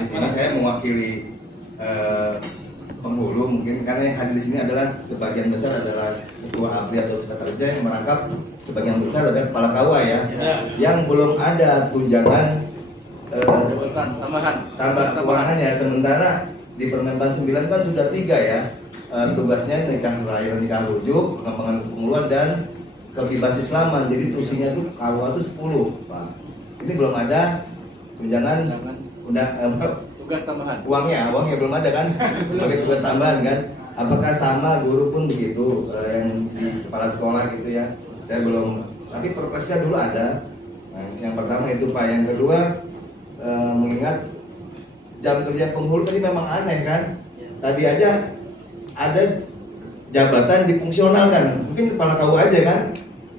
di sini saya mewakili penghulu mungkin, karena yang hadir di sini adalah sebagian besar adalah ketua APRI atau sekretarisnya yang merangkap sebagian besar adalah kepala KUA ya. Yang belum ada tunjangan tambah keuangannya, sementara di Permenpan 9 kan sudah 3 ya. Tugasnya nikah lahir, nikah rujuk, pengembangan penghuluan dan kebebasan Islaman. Jadi tusinya itu KUA itu 10 Pak. Ini belum ada tunjangan tugas tambahan. Uangnya belum ada kan? Sebagai tugas tambahan kan? Apakah sama guru pun begitu yang di kepala sekolah gitu ya? Saya belum, tapi perpresnya dulu ada. Nah, yang pertama itu Pak. Yang kedua mengingat jam kerja penghulu tadi memang aneh kan? Tadi aja ada jabatan difungsionalkan, mungkin kepala KUA aja kan?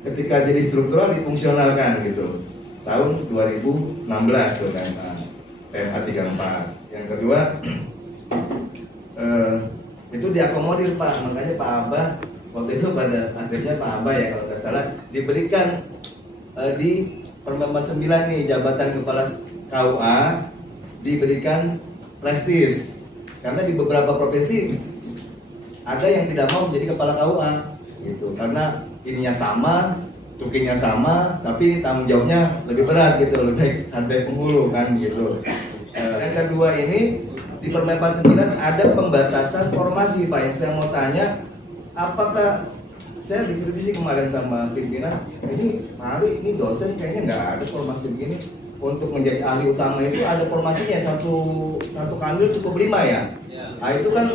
Ketika jadi struktural difungsionalkan gitu. Tahun 2016 tuh kan. PMA 34. Yang kedua itu diakomodir Pak, makanya Pak Abah waktu itu pada akhirnya Pak Abah ya kalau nggak salah diberikan di Permenpan 9 nih jabatan kepala KUA diberikan prestis, karena di beberapa provinsi ada yang tidak mau menjadi kepala KUA gitu, karena ininya sama, tukinya sama, tapi tanggung jawabnya lebih berat gitu, lebih baik santai penghulu kan gitu. Yang kedua ini di Permenpan 9 ada pembatasan formasi Pak. Yang saya mau tanya, apakah saya dikritisi kemarin sama pimpinan, ini Hari ini dosen kayaknya nggak ada formasi begini, untuk menjadi ahli utama itu ada formasinya satu kanwil cukup 5 ya. Nah itu kan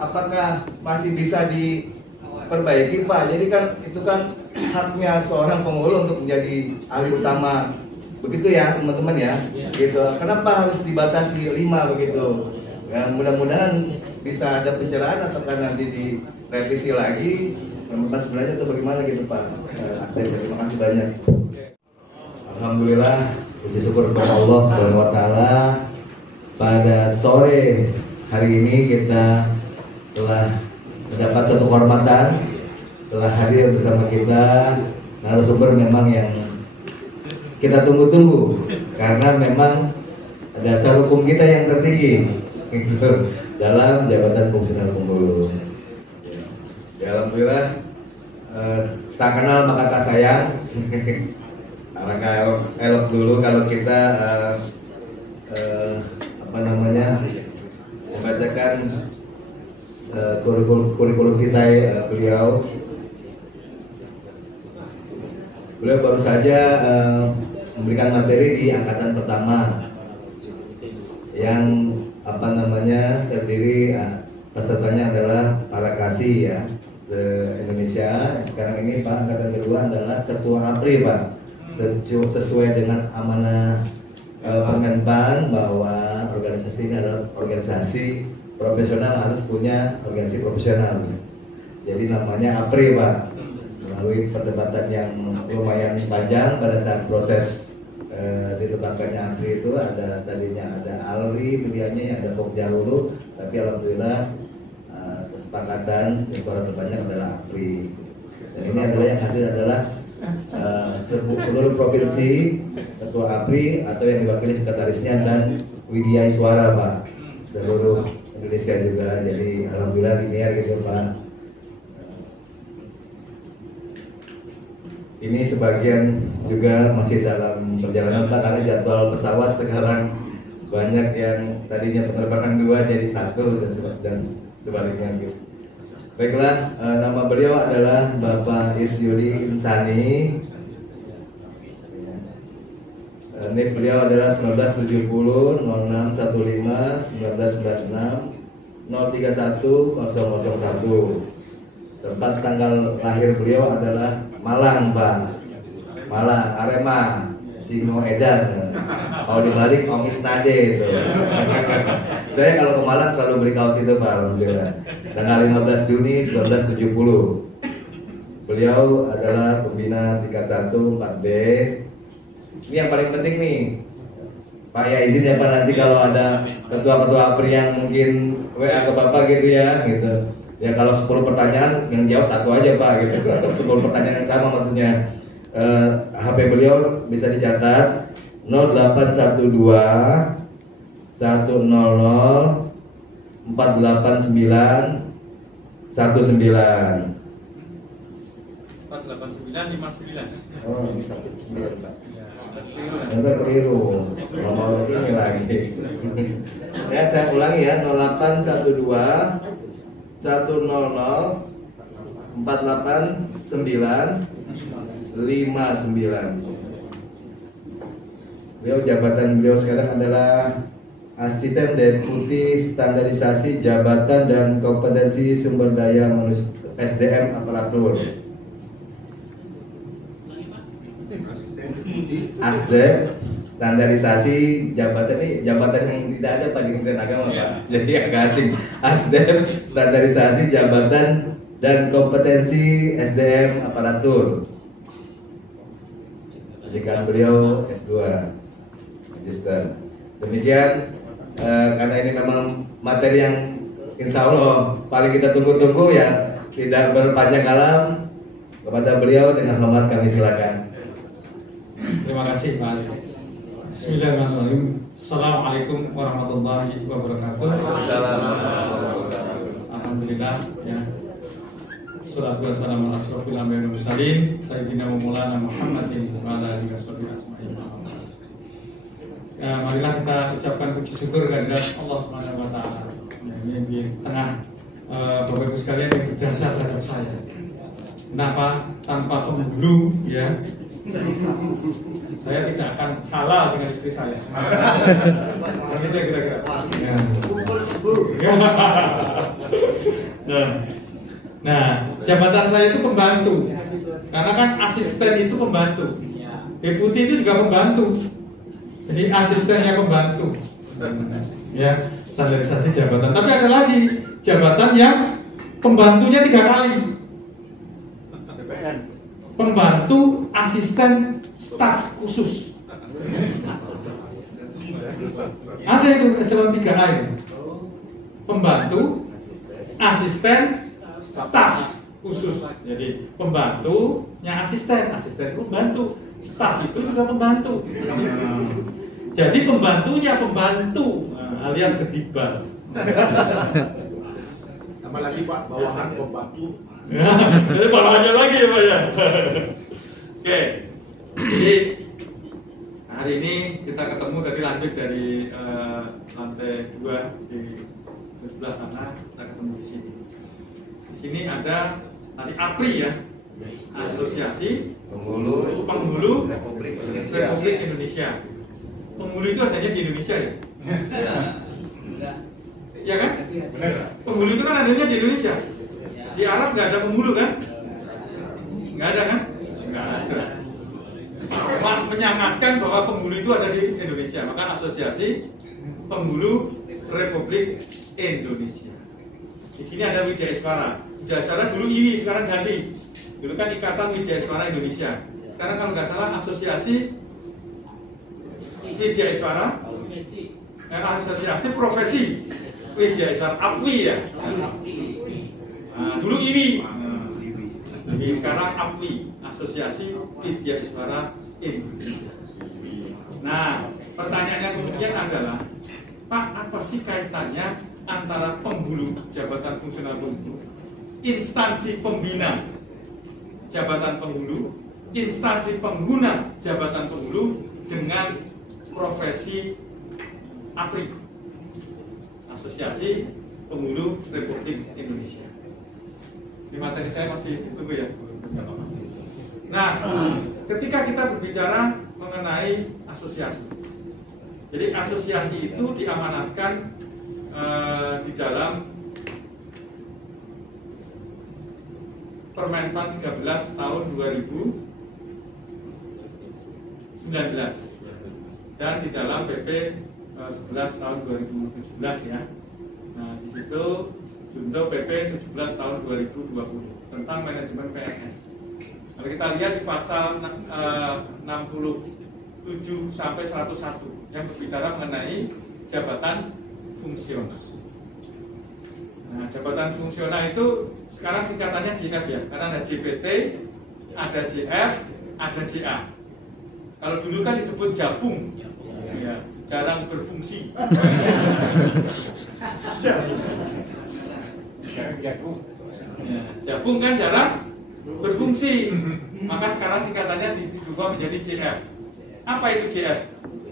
apakah masih bisa diperbaiki Pak? Jadi kan itu kan haknya seorang penghulu untuk menjadi ahli utama, begitu ya teman-teman ya, gitu. Kenapa harus dibatasi 5 begitu? Ya, mudah-mudahan bisa ada pencerahan atau kan nanti direvisi lagi Permenpan sebenarnya atau bagaimana gitu Pak. Terima kasih banyak. Alhamdulillah, puji syukur kepada Allah Subhanahu wa taala. Pada sore hari ini kita telah mendapat satu kehormatan, telah hadir bersama kita narasumber memang yang kita tunggu-tunggu, karena memang dasar hukum kita yang tertinggi gitu, dalam jabatan fungsional penghulu. Ya, alhamdulillah, tak kenal maka tak sayang. Alangkah elok dulu kalau kita membacakan kurikulum kita beliau. Beliau baru saja memberikan materi di angkatan pertama yang terdiri pesertanya adalah para kasih ya se-Indonesia. Sekarang ini Pak, angkatan kedua adalah ketua APRI Pak, sesuai dengan amanah Permenpan bahwa organisasi ini adalah organisasi profesional, harus punya organisasi profesional. Jadi namanya APRI Pak. Melalui perdebatan yang lumayan panjang pada saat proses ditetapkannya APRI itu, tadinya ada ALRI medianya, ada Pokja hulu, tapi alhamdulillah kesepakatan yang suara terbanyak adalah APRI. Dan ini adalah yang hadir adalah seluruh provinsi ketua APRI atau yang diwakili sekretarisnya dan Widya Iswara Pak, seluruh Indonesia juga. Jadi alhamdulillah linear gitu Pak. Ini sebagian juga masih dalam perjalanan Pak, karena jadwal pesawat sekarang banyak yang tadinya penerbangan 2 jadi 1 dan sebaliknya gitu. Baiklah, nama beliau adalah Bapak Isyudi Insani. NIP beliau adalah 1970 0615 1996 031 001. Tempat tanggal lahir beliau adalah Malang Pak, Malang, Arema, Singo Edan. Kalau dibalik Ongis Nade itu. Saya kalau ke Malang selalu beli kaos itu Pak, alhamdulillah. Tanggal 15 Juni 1970. Beliau adalah pembina tingkat 1 4B. Ini yang paling penting nih Pak, ya izin ya Pak, nanti kalau ada ketua-ketua APRI yang mungkin WA ke Bapak gitu ya gitu. Ya kalau 10 pertanyaan yang jawab 1 aja Pak gitu. 10 pertanyaan yang sama maksudnya. HP beliau bisa dicatat 0812 19 489. 48959. Oh, 19, Pak. Nanti keliru. Ngomong ini lagi. Ya, saya ulangi ya, 0812 100 489 59. Jabatan beliau sekarang adalah Asisten Deputi Standarisasi Jabatan dan Kompetensi Sumber Daya Manusia SDM Aparatur. Asdem Standarisasi Jabatan ini jabatan yang tidak ada pada Kementerian Agama, Pak. Jadi agak asing. Asdem Standarisasi Jabatan dan Kompetensi SDM Aparatur. Pendidikan beliau S2 Magister. Demikian karena ini memang materi yang insya Allah paling kita tunggu-tunggu ya, tidak berpanjang kalam, kepada beliau dengan hormat kami silakan. Terima kasih Pak. Bismillahirrahmanirrahim. Assalamualaikum warahmatullahi wabarakatuh. Alhamdulillah ya. Salatu wassalamu ala asyrofil anbiya'i wal mursalin sayyidina wa maulana Muhammadin wa ala alihi washabihi ajma'in. Ya, marilah kita ucapkan puji syukur kehadirat Allah Subhanahu wa taala. Ya, ini di tengah Bapak Ibu sekalian yang berjasa terhadap saya. Kenapa? Tanpa penghulu ya. Saya tidak akan kalah dengan istri saya. Itu ya kira-kira. Nah, jabatan saya itu pembantu. Karena kan asisten itu pembantu. Deputi itu juga pembantu. Jadi asistennya pembantu. Ya, standarisasi jabatan. Tapi ada lagi jabatan yang pembantunya 3 kali. Pembantu asisten staf khusus. Ada itu eselon 3A itu. Pembantu asisten staf khusus. Jadi pembantunya asisten, asisten pembantu, staf itu juga pembantu. Jadi pembantunya pembantu, alias ketibaan. Tambah lagi Pak, bawahan pembantu. Jadi bawahannya lagi ya Pak ya. Oke, jadi hari ini kita ketemu tadi lanjut dari lantai 2 di sebelah sana, kita ketemu di sini. Di sini ada tadi APRI ya, Asosiasi Penghulu Republik Indonesia. Penghulu itu adanya di Indonesia ya? Ya kan? Penghulu itu kan adanya di Indonesia. Di Arab nggak ada penghulu kan? Nggak ada kan? Nggak ada. Menyangatkan bahwa penghulu itu ada di Indonesia. Maka Asosiasi Penghulu Republik Indonesia. Di sini ada Widyaswara. Widyaswara dulu ini, sekarang ganti. Dulu kan Ikatan Widyaswara Indonesia. Sekarang kalau nggak salah Asosiasi Widyaswara, Asosiasi Profesi Widyaswara, APWI ya. Nah, dulu ini. Jadi sekarang APWI, Asosiasi Widyaswara Indonesia. Nah, pertanyaannya kemudian adalah, Pak, apa sih kaitannya antara penghulu, jabatan fungsional penghulu, instansi pembina jabatan penghulu, instansi pengguna jabatan penghulu dengan profesi APRI, Asosiasi Penghulu Republik Indonesia. Di materi saya masih tunggu ya. Nah, ketika kita berbicara mengenai asosiasi, jadi asosiasi itu diamanatkan di dalam Permenpan 13 tahun 2019 dan di dalam PP 11 tahun 2017 ya. Nah, di situ junto PP 17 tahun 2020 tentang manajemen PNS. Kalau kita lihat di pasal 67 sampai 101 yang berbicara mengenai jabatan fungsional. Nah, jabatan fungsional itu sekarang singkatannya JF ya, karena ada JPT, ada JF, ada JA. Kalau dulu kan disebut JAFUM, ya, jarang berfungsi. Ya, Jafung kan jarang berfungsi, maka sekarang singkatannya diubah menjadi JF. Apa itu JF?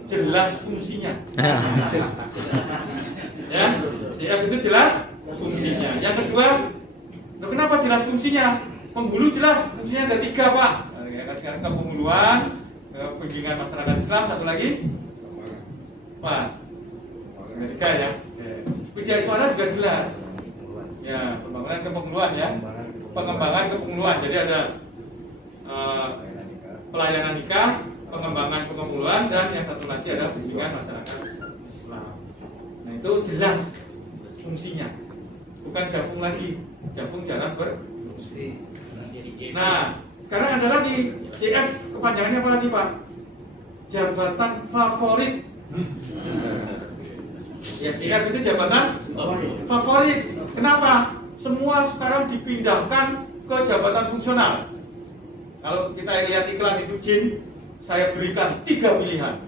Jelas fungsinya. Ya, JF itu jelas fungsinya. Yang kedua, kenapa jelas fungsinya? Penghulu jelas fungsinya ada 3, Pak. Sekarang kepemuluan, pembimbingan masyarakat Islam, satu lagi, Pak, Amerika ya. Wijaya Suara juga jelas. Ya, pembangunan kepemuluan ya, pengembangan kepemuluan. Jadi ada pelayanan nikah, pengembangan kepemuluan, dan yang satu lagi adalah bimbingan masyarakat Islam. Nah itu jelas fungsinya, bukan Jafung lagi. Jafung jarang berfungsi. Nah sekarang ada lagi JF, kepanjangannya apa lagi Pak? Jabatan favorit. Ya, JF itu jabatan favorit. Kenapa? Semua sekarang dipindahkan ke jabatan fungsional. Kalau kita lihat iklan itu Jin, saya berikan 3 pilihan.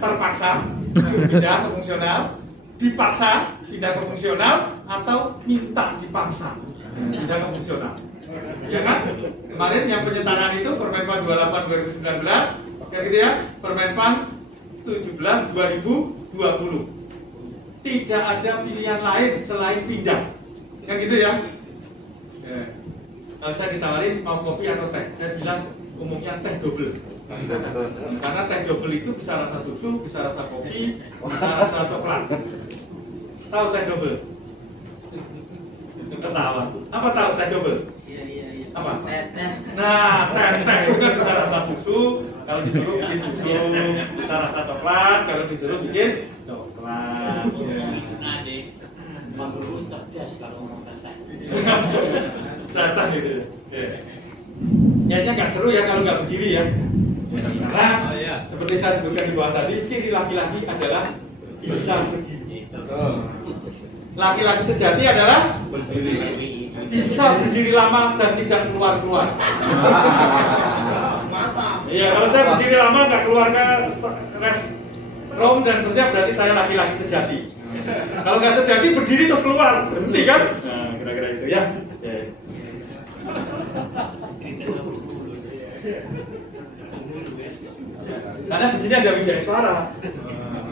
Terpaksa pindah ke fungsional, dipaksa pindah ke fungsional, atau minta dipaksa pindah ke fungsional. Ya kan? Kemarin yang penyetangan itu Permenpan 28 2019, ya gitu ya, Permenpan 17 2020. Tidak ada pilihan lain selain pindah. Kan gitu ya. Kalau saya ditawarin mau kopi atau teh, saya bilang umumnya teh double. Karena teh double itu bisa rasa susu, bisa rasa kopi, bisa rasa coklat. Tahu teh double? Ketawa. Apa tahu teh double? Apa? Nah, teh itu kan bisa rasa susu, kalau disuruh bikin susu, bisa rasa coklat, kalau disuruh bikin coklat. Cerdas kalau ngomong teh. Datang gitu ya. Kayaknya nggak seru ya kalau nggak berdiri ya. Karena seperti saya sebutkan di bawah tadi, ciri laki-laki adalah bisa berdiri. Laki-laki sejati adalah berdiri. Bisa berdiri lama dan tidak keluar-keluar. Iya, kalau saya berdiri lama nggak keluar ke restroom dan seterusnya, berarti saya laki-laki sejati. Kalau nggak sejati berdiri terus keluar, berhenti kan? Nah, kira-kira itu ya. Karena di sini ada Wijaya Suara.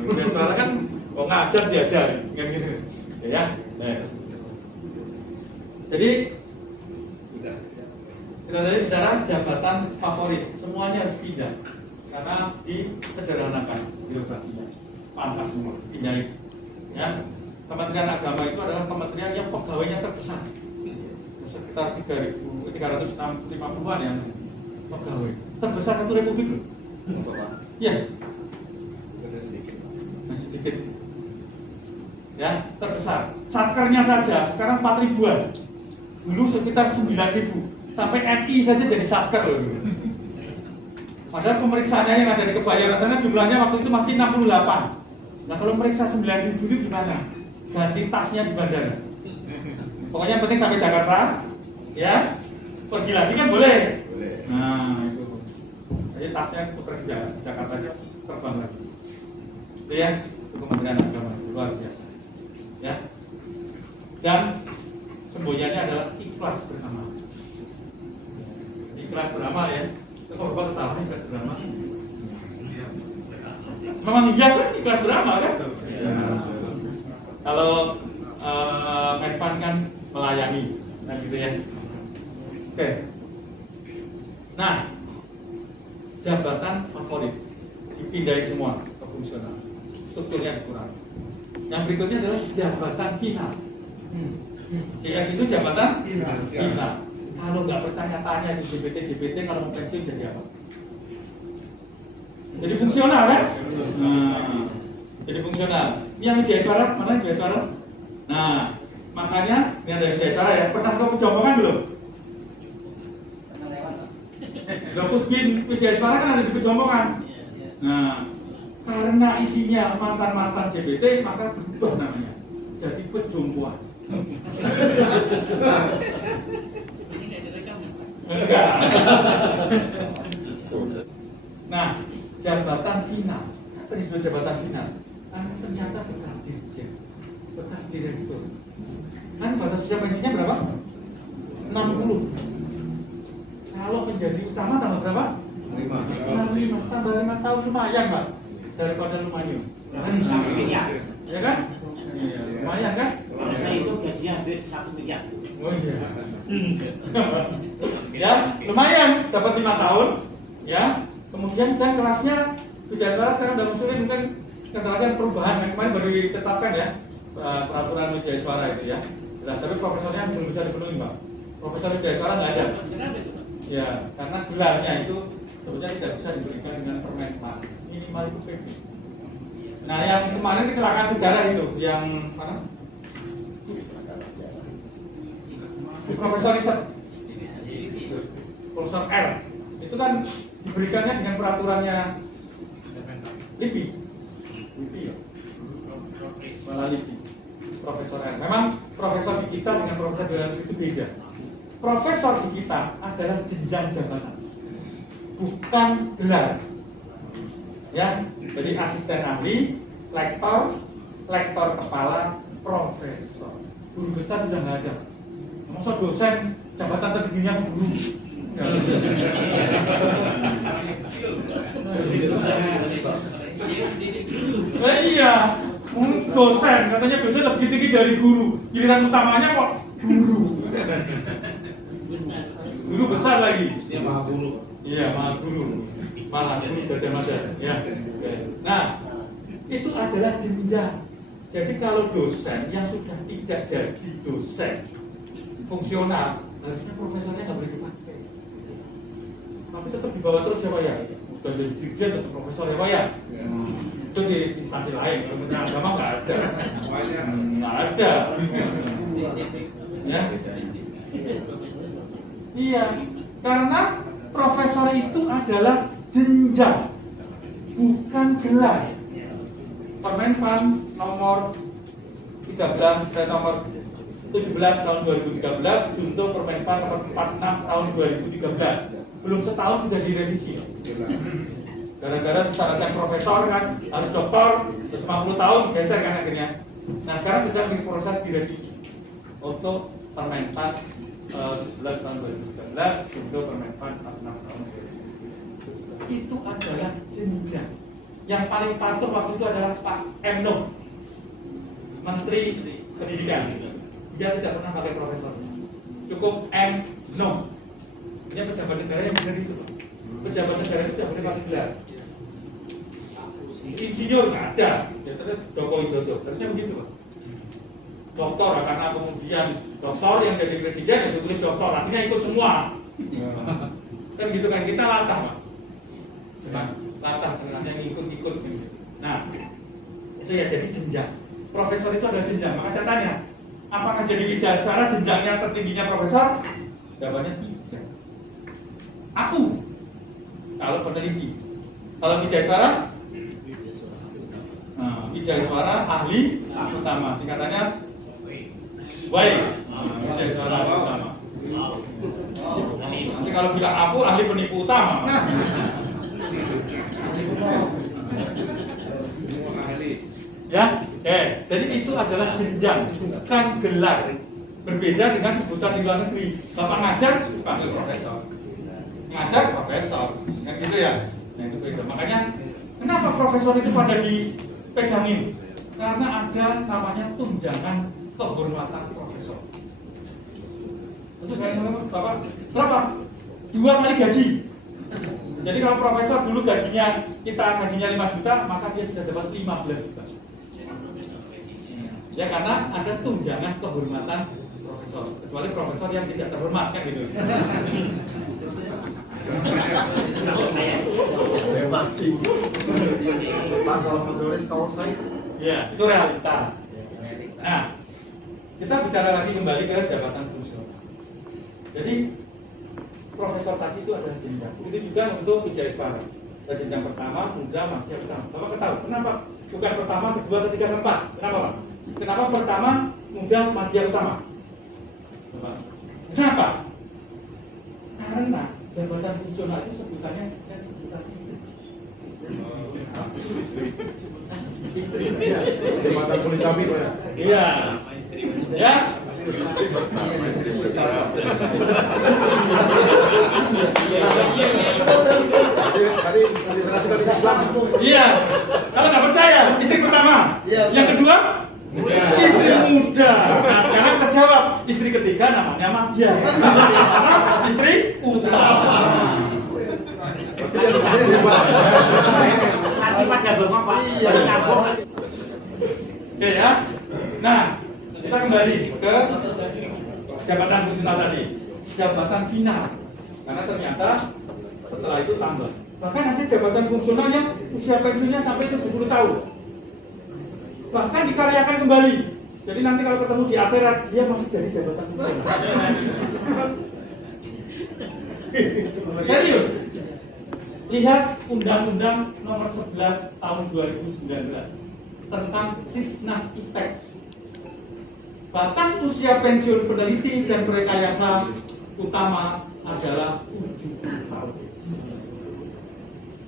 Wijaya Suara kan ngajar diajar, kan gitu. Ya. Jadi kita tadi bicara jabatan favorit, semuanya harus pindah karena disederhanakan birokrasinya, pantas semua pindahin. Ya, Kementerian Agama itu adalah kementerian yang pegawainya terbesar, sekitar 350-an ya pegawai, terbesar satu republik loh. Ya, masih sedikit. Ya, terbesar. Satkernya saja sekarang 4 ribuan. Dulu sekitar 9.000. Sampai NI saja jadi satker loh. Padahal pemeriksaannya yang ada di Kebayoran sana jumlahnya waktu itu masih 68. Nah kalau meriksa 9.000 itu gimana? Ganti tasnya di bandara. Pokoknya yang penting sampai Jakarta, ya. Pergi lagi kan boleh. Nah itu. Jadi tasnya tukar ke Jakarta aja terbang lagi. Itu ya, itu Kementerian Agama luar biasa. Ya. Dan semboyannya adalah ikhlas beramal. Ikhlas beramal ya. Itu kalau Bapak ketawa ikhlas beramal. Memang iya kan ikhlas beramal kan? Ya. Kalau Menpan kan melayani, nah gitu ya. Oke. Nah, jabatan favorit dipindahin semua ke fungsional, strukturnya dikurang. Yang berikutnya adalah jabatan final. JF itu jabatan final. Kalau nggak bertanya-tanya di JBT kalau mau pensiun jadi apa? Jadi fungsional kan? Nah, jadi fungsional. Ini yang Wijaya Suara, mana Wijaya Suara? Nah, makanya ini ada Wijaya Suara ya. Pernah kamu jompongan belum? Pernah lewat. Lokus bin Wijaya Suara kan ada di Pejompongan. Nah, karena isinya mantan-mantan JBT maka berubah namanya jadi Pejompongan. Ini nggak direkam ya? Enggak. Nah, jabatan final. Apa disebut jabatan final? Karena ternyata bekas dirjen, bekas direktur. Kan batas usia pensiunnya berapa? 60. Kalau menjadi utama tambah berapa? 65. Tambah 5 tahun lumayan, Pak. Daripada lumayan. Kan 1 miliar. Ya kan? Iya, lumayan kan? Kalau saya itu gajinya hampir 1 miliar. Oh iya. Ya, lumayan dapat 5 tahun. Ya. Kemudian dan kelasnya Widyaswara sekarang udah mengusulkan mungkin katakan perubahan yang kemarin baru ditetapkan ya, peraturan Widyaswara itu ya. Nah, tapi profesornya belum bisa dipenuhi, Pak. Profesor Widyaswara nggak ada. Kenapa itu, Pak? Ya, karena gelarnya itu sebetulnya tidak bisa diberikan dengan Permenpan. Minimal itu PP. Nah, yang kemarin kecelakaan sejarah itu, yang mana? Profesor riset, Profesor R, itu kan diberikannya dengan peraturannya LIPI. LIPI ya? Malah LIPI. Profesor R. Memang profesor di kita dengan profesor di luar itu beda. Profesor di kita adalah jenjang jabatan, bukan gelar. Ya, jadi asisten ahli, lektor, lektor kepala, profesor. Guru besar sudah nggak ada. Maksud dosen jabatan tertingginya guru. Iya, dosen katanya dosen lebih tinggi dari guru. Giliran utamanya kok guru. Guru besar lagi. Dia maha guru. Iya, maha guru. Malah guru Gajah Mada. Ya. Nah, itu adalah jenjang. Jadi kalau dosen yang sudah tidak jadi dosen fungsional, harusnya profesornya nggak boleh dipakai. Tapi tetap dibawa terus ya Pak ya. Udah jadi dirjen atau profesor ya Pak ya. Itu di instansi lain. Kementerian Agama nggak ada. Nggak ada. Ya. Iya, karena profesor itu adalah jenjang, bukan gelar. Permenpan nomor 13 nomor 17 tahun 2013 untuk Permenpan nomor 46 tahun 2013. Belum setahun sudah direvisi. Gara-gara syaratnya profesor kan harus doktor, terus 50 tahun geser kan akhirnya. Nah sekarang sedang diproses direvisi untuk Permenpan 17 tahun 2013 untuk Permenpan 46 tahun 2013. Itu adalah jenjang. Yang paling patuh waktu itu adalah Pak M. Nuh, Menteri Pendidikan. Dia tidak pernah pakai profesor, cukup M. Nuh. Ini pejabat negara yang benar itu, Pak. Pejabat negara itu tidak boleh pakai gelar. Insinyur nggak ada, ya terus Joko Widodo, terusnya begitu, Pak. Doktor, karena kemudian doktor yang jadi presiden itu tulis doktor, artinya ikut semua. Kan gitu kan, kita latah, Pak. Latah sebenarnya ngikut-ngikut gitu. Nah, itu ya jadi jenjang. Profesor itu adalah jenjang. Maka saya tanya, apakah jadi Widyaswara jenjangnya tertingginya profesor? Jawabannya tidak. Aku kalau peneliti, kalau Widyaswara, Widyaswara ahli utama, singkatannya WAI. Widyaswara ahli utama. Nanti kalau bilang aku ahli penipu utama. Ya, jadi itu adalah jenjang, bukan gelar. Berbeda dengan sebutan di luar negeri. Bapak ngajar, panggil profesor. Ngajar profesor, kan gitu ya. Nah itu beda. Makanya kenapa profesor itu pada dipegangin? Karena ada namanya tunjangan kehormatan profesor. Itu saya ngomong, Bapak berapa? 2 kali gaji. Jadi kalau profesor dulu gajinya kita gajinya 5 juta, maka dia sudah dapat 15 juta. Ya karena ada tunjangan kehormatan profesor, kecuali profesor yang tidak terhormat kan gitu. Pak kalau menulis kalau saya Ya itu realita. Nah kita bicara lagi kembali ke jabatan fungsional. Jadi profesor tadi itu adalah jenjang. Itu juga untuk Widyaswara. Jenjang pertama, muda, madya, utama. Bapak ketahui kenapa? Bukan pertama, kedua, ketiga, keempat. Kenapa Pak? Kenapa pertama, muda, madya, utama? Kenapa? Karena jabatan fungsional itu sebutannya sebutan istri. Jabatan poligami Pak ya. Iya. Ya. Tadi konsentrasi dari Islam. Iya. Kalau nggak percaya, istri pertama. Iya. Yang kedua, istri muda. Nah, sekarang terjawab. Istri ketiga namanya Madia. Istri utama. Nanti pada bengong Pak. Baru nyambung. Oke ya. Nah, kita kembali ke jabatan fungsional tadi. Jabatan final. Karena ternyata setelah itu tambah. Bahkan ada jabatan fungsional yang usia pensiunnya sampai 70 tahun. Bahkan dikaryakan kembali. Jadi nanti kalau ketemu di akhirat, dia masih jadi jabatan fungsional. Serius. Lihat Undang-Undang Nomor 11 Tahun 2019 tentang Sisnas Iptek. Batas usia pensiun peneliti dan perekayasa utama adalah 70 tahun.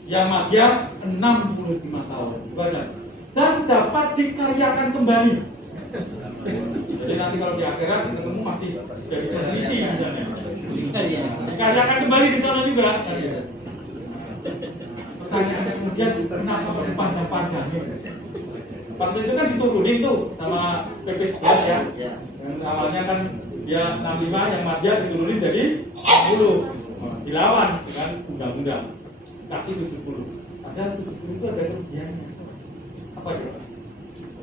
Yang Madya 65 tahun. Dan dapat dikaryakan kembali. Jadi nanti kalau di akhirat ketemu masih jadi peneliti misalnya. Dikaryakan kembali di sana juga. Pertanyaannya kemudian kenapa panjang-panjangnya? Waktu itu kan diturunin tuh sama PP 11 ya. Dan awalnya kan dia 65, yang Madya diturunin jadi 60. Dilawan dengan undang-undang. Kasih 70. Padahal 70 itu ada kerugiannya. Apa itu?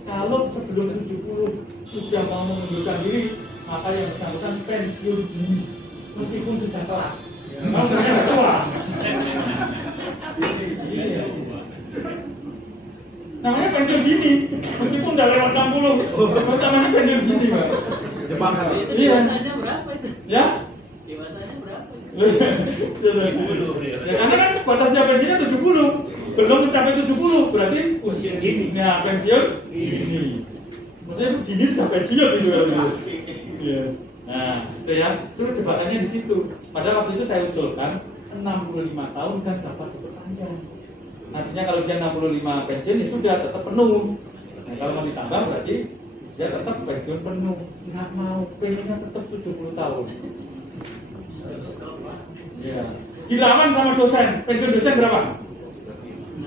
Kalau sebelum 70 sudah mau mengundurkan diri, maka yang bersangkutan pensiun dini meskipun sudah telat. Kalau ternyata tua. Iya. Namanya pensiun dini, meskipun udah lewat 60, namanya pensiun dini, Pak. Jebakan. Itu Iya. dewasanya berapa itu? Ya? Dewasanya berapa? Ya karena kan batasnya pensiunnya 70, belum mencapai 70, berarti usia dininya pensiun dini. Maksudnya dini sudah pensiun gitu ya. Iya. Nah, itu ya, itu jebakannya di situ. Padahal waktu itu saya usulkan 65 tahun dan dapat diperpanjang. Artinya kalau dia 65 pensiun ya sudah tetap penuh. Nah, kalau mau ditambah berarti dia tetap pensiun penuh. Nggak mau, pengennya tetap 70 tahun. Ya. Dilawan sama dosen, pensiun dosen berapa?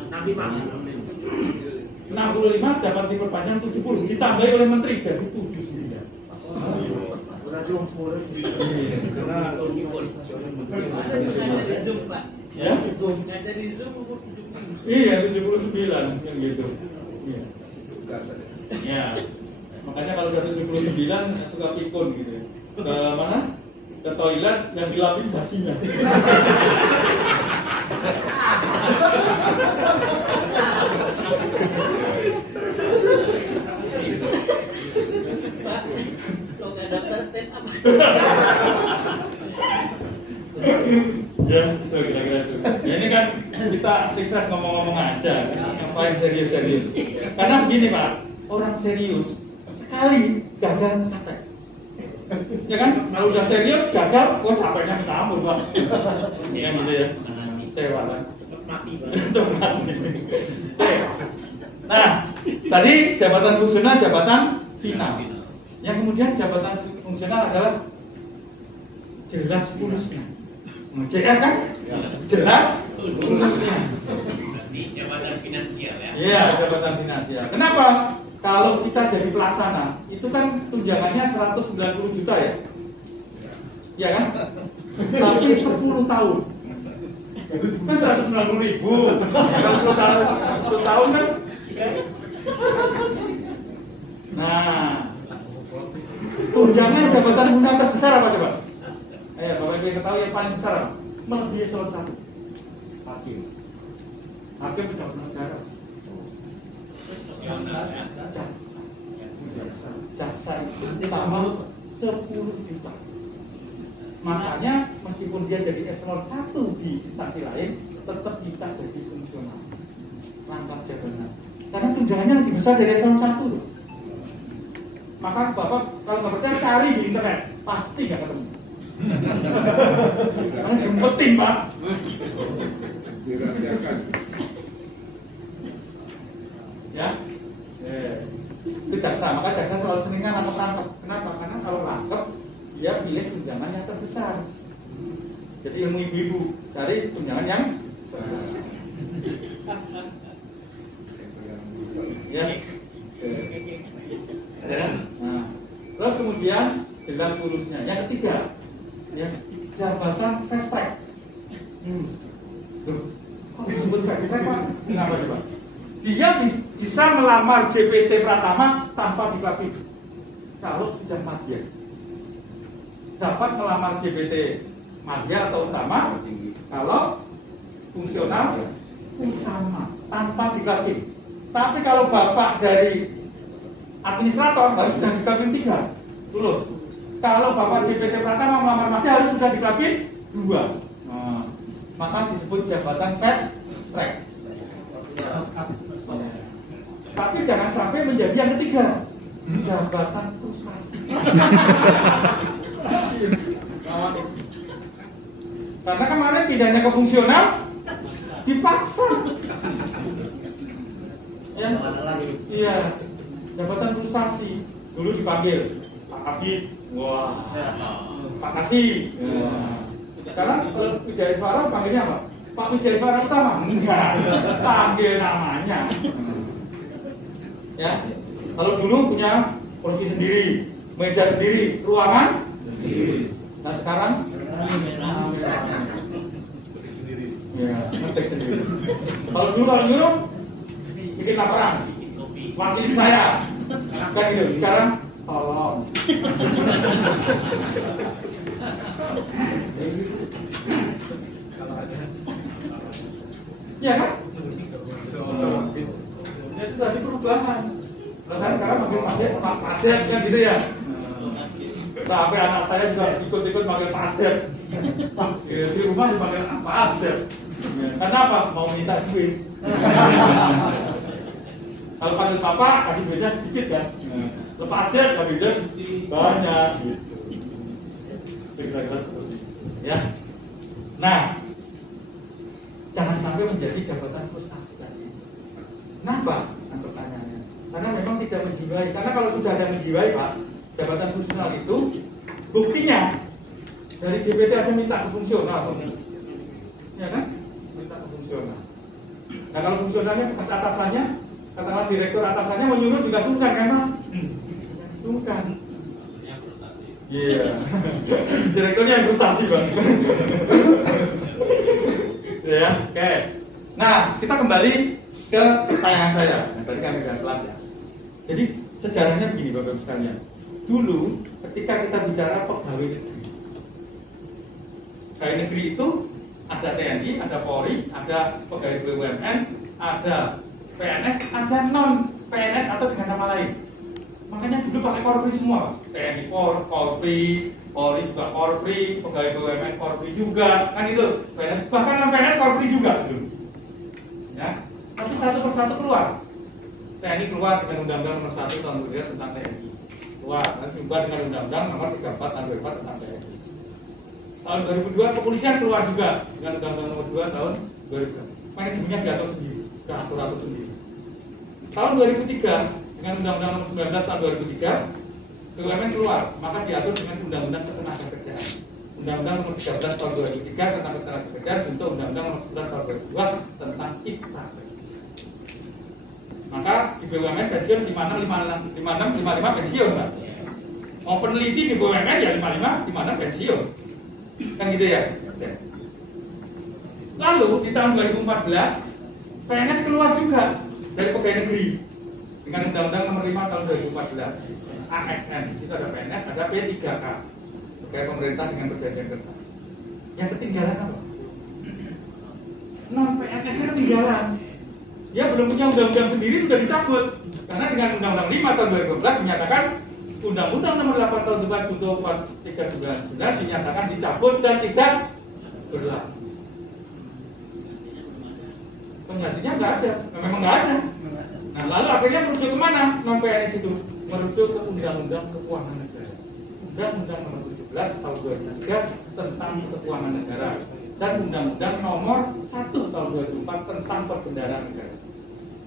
Nanti Pak. 65 dapat diperpanjang 70, ditambahi oleh menteri jadi 79. Udah jumpa. Karena Ya? Ada di Zoom umur 70. Iya, 79 yang gitu. Iya. Ya. Makanya kalau udah 79 suka pikun gitu. Ke mana? Ke toilet yang dilapin basinya. Pak, kalau nggak daftar stand up. Ya, itu kira-kira itu. Ya, ini kan kita aktivitas ngomong-ngomong aja, ngapain serius-serius. Karena begini Pak, orang serius sekali gagal capek. Ya kan, kalau udah serius gagal, wah capeknya minta ampun Pak. Ya gitu ya, kecewa kan. Mati Pak. Oke. Nah, tadi jabatan fungsional, jabatan final. Yang kemudian jabatan fungsional adalah jelas fulusnya. JF kan? Jelas fulusnya. Berarti jabatan finansial ya? Iya, jabatan finansial. Kenapa? Kalau kita jadi pelaksana, itu kan tunjangannya 190 juta ya? Iya kan? Tapi 10 tahun. Kan 190 ribu. Kalau 10 tahun kan? Nah, tunjangan jabatan fungsional terbesar apa coba? Ayo, Bapak Ibu ketahui yang paling besar apa? Melebihi eselon 1. Hakim. Hakim pejabat negara. Jaksa itu tambah 10 juta. Makanya meskipun dia jadi eselon 1 di instansi lain, tetap kita jadi fungsional. Rangkap jabatan. Karena tunjangannya lebih besar dari eselon 1 loh. Maka Bapak kalau nggak percaya cari di internet, pasti nggak ketemu. Karena jempetin Pak. Ya. Itu jaksa, maka jaksa selalu seringkan rangkap. Kenapa? Karena kalau rangkap dia pilih tunjangan yang terbesar. Jadi ilmu ibu-ibu cari tunjangan yang besar. Ya. Nah, terus kemudian jelas lulusnya. Yang ketiga, ya, jabatan fast track. Loh, kok disebut fast track, Pak? Kenapa coba? Dia bisa melamar JPT Pratama tanpa diklapin. Kalau sudah madya, dapat melamar JPT madya atau utama. Kalau fungsional utama tanpa diklapin. Tapi kalau bapak dari administrator harus sudah diklapin 3, lulus. Kalau bapak JPT Pratama melamar madya harus sudah diklapin 2. Nah, maka disebut jabatan fast track. Tapi jangan sampai menjadi yang ketiga, jabatan frustasi. Karena kemarin pindahnya ke fungsional dipaksa. Ya, iya, jabatan frustasi. Dulu dipanggil Pak Kabit, wah, Pak Kasih. Ya. Sekarang kalau Wijaiswara panggilnya apa? Pak Wijaiswara Utama? Enggak, panggil namanya. Ya, kalau dulu punya kursi sendiri, meja sendiri, ruangan sendiri. Nah sekarang ya, ngetik sendiri. Kalau dulu nyuruh bikin laporan, wakil saya, kan gitu. Sekarang tolong. Ya kan? Itu tadi perubahan. Kalau saya sekarang manggil Pak Pasir kan gitu ya. Sampai anak saya juga ikut-ikut manggil Pasir. Di rumah dipanggil Pasir. Kenapa? Mau minta duit. Kalau panggil Papa kasih duitnya sedikit kan. Lepas Pasir kasih duit banyak. Kira-kira seperti itu. Ya. Nah, jangan sampai menjadi jabatan frustasi tadi. Kenapa? Nah, pertanyaannya. Karena memang tidak menjiwai. Karena kalau sudah ada menjiwai, Pak, jabatan fungsional itu buktinya dari JPT aja minta ke fungsional, ya kan? Minta ke fungsional. Nah kalau fungsionalnya bekas atasannya, katakanlah direktur atasannya menyuruh juga sungkan kan, Pak? Sungkan. Iya. Direkturnya yang frustasi, Bang. Ya, oke. Nah, kita kembali ke pertanyaan saya. Nah, tadi kami sudah telat ya. Jadi sejarahnya begini Bapak Ibu sekalian. Dulu ketika kita bicara pegawai negeri, pegawai negeri itu ada TNI, ada Polri, ada pegawai BUMN, ada PNS, ada non PNS atau dengan nama lain. Makanya dulu pakai Korpri semua. TNI Korpri, Polri juga Korpri, pegawai BUMN Korpri juga, kan itu. PNS, bahkan non PNS Korpri juga dulu. Ya, tapi satu persatu keluar. TNI keluar dengan Undang-Undang Nomor 1 Tahun 2000 tentang TNI. Keluar, dan juga dengan Undang-Undang Nomor 34 Tahun 2004 tentang TNI. Tahun 2002 kepolisian keluar juga dengan Undang-Undang Nomor 2 Tahun 2000. Manajemennya diatur sendiri, diatur sendiri. Tahun 2003 dengan Undang-Undang Nomor 19 Tahun 2003 BUMN keluar, maka diatur dengan Undang-Undang Ketenagakerjaan. Undang-Undang Nomor 13 Tahun 2003 tentang Ketenagakerjaan, untuk Undang-Undang Nomor 11 Tahun 2002 tentang Cipta Kerja. Maka di BUMN pensiun 56 pensiun, Pak. Mau peneliti di BUMN ya 56 pensiun. Kan gitu ya. Lalu di tahun 2014 PNS keluar juga dari pegawai negeri dengan Undang-Undang Nomor 5 Tahun 2014 ASN. Itu ada PNS, ada P3K, pegawai pemerintah dengan perjanjian kerja. Yang ketinggalan apa? Non PNS-nya ketinggalan. Dia belum punya undang-undang sendiri, sudah dicabut. Karena dengan Undang-Undang 5 Tahun 2012 menyatakan Undang-Undang Nomor 8 Tahun 399 dinyatakan dicabut dan tidak berlaku. Penggantinya nggak ada, memang nggak ada. Nah lalu akhirnya merujuk kemana non PNS itu? Merujuk ke Undang-Undang Keuangan Negara. Undang-Undang Nomor 17 Tahun 2003 tentang Keuangan Negara dan Undang-Undang Nomor 1 Tahun 2004 tentang Perbendaharaan Negara.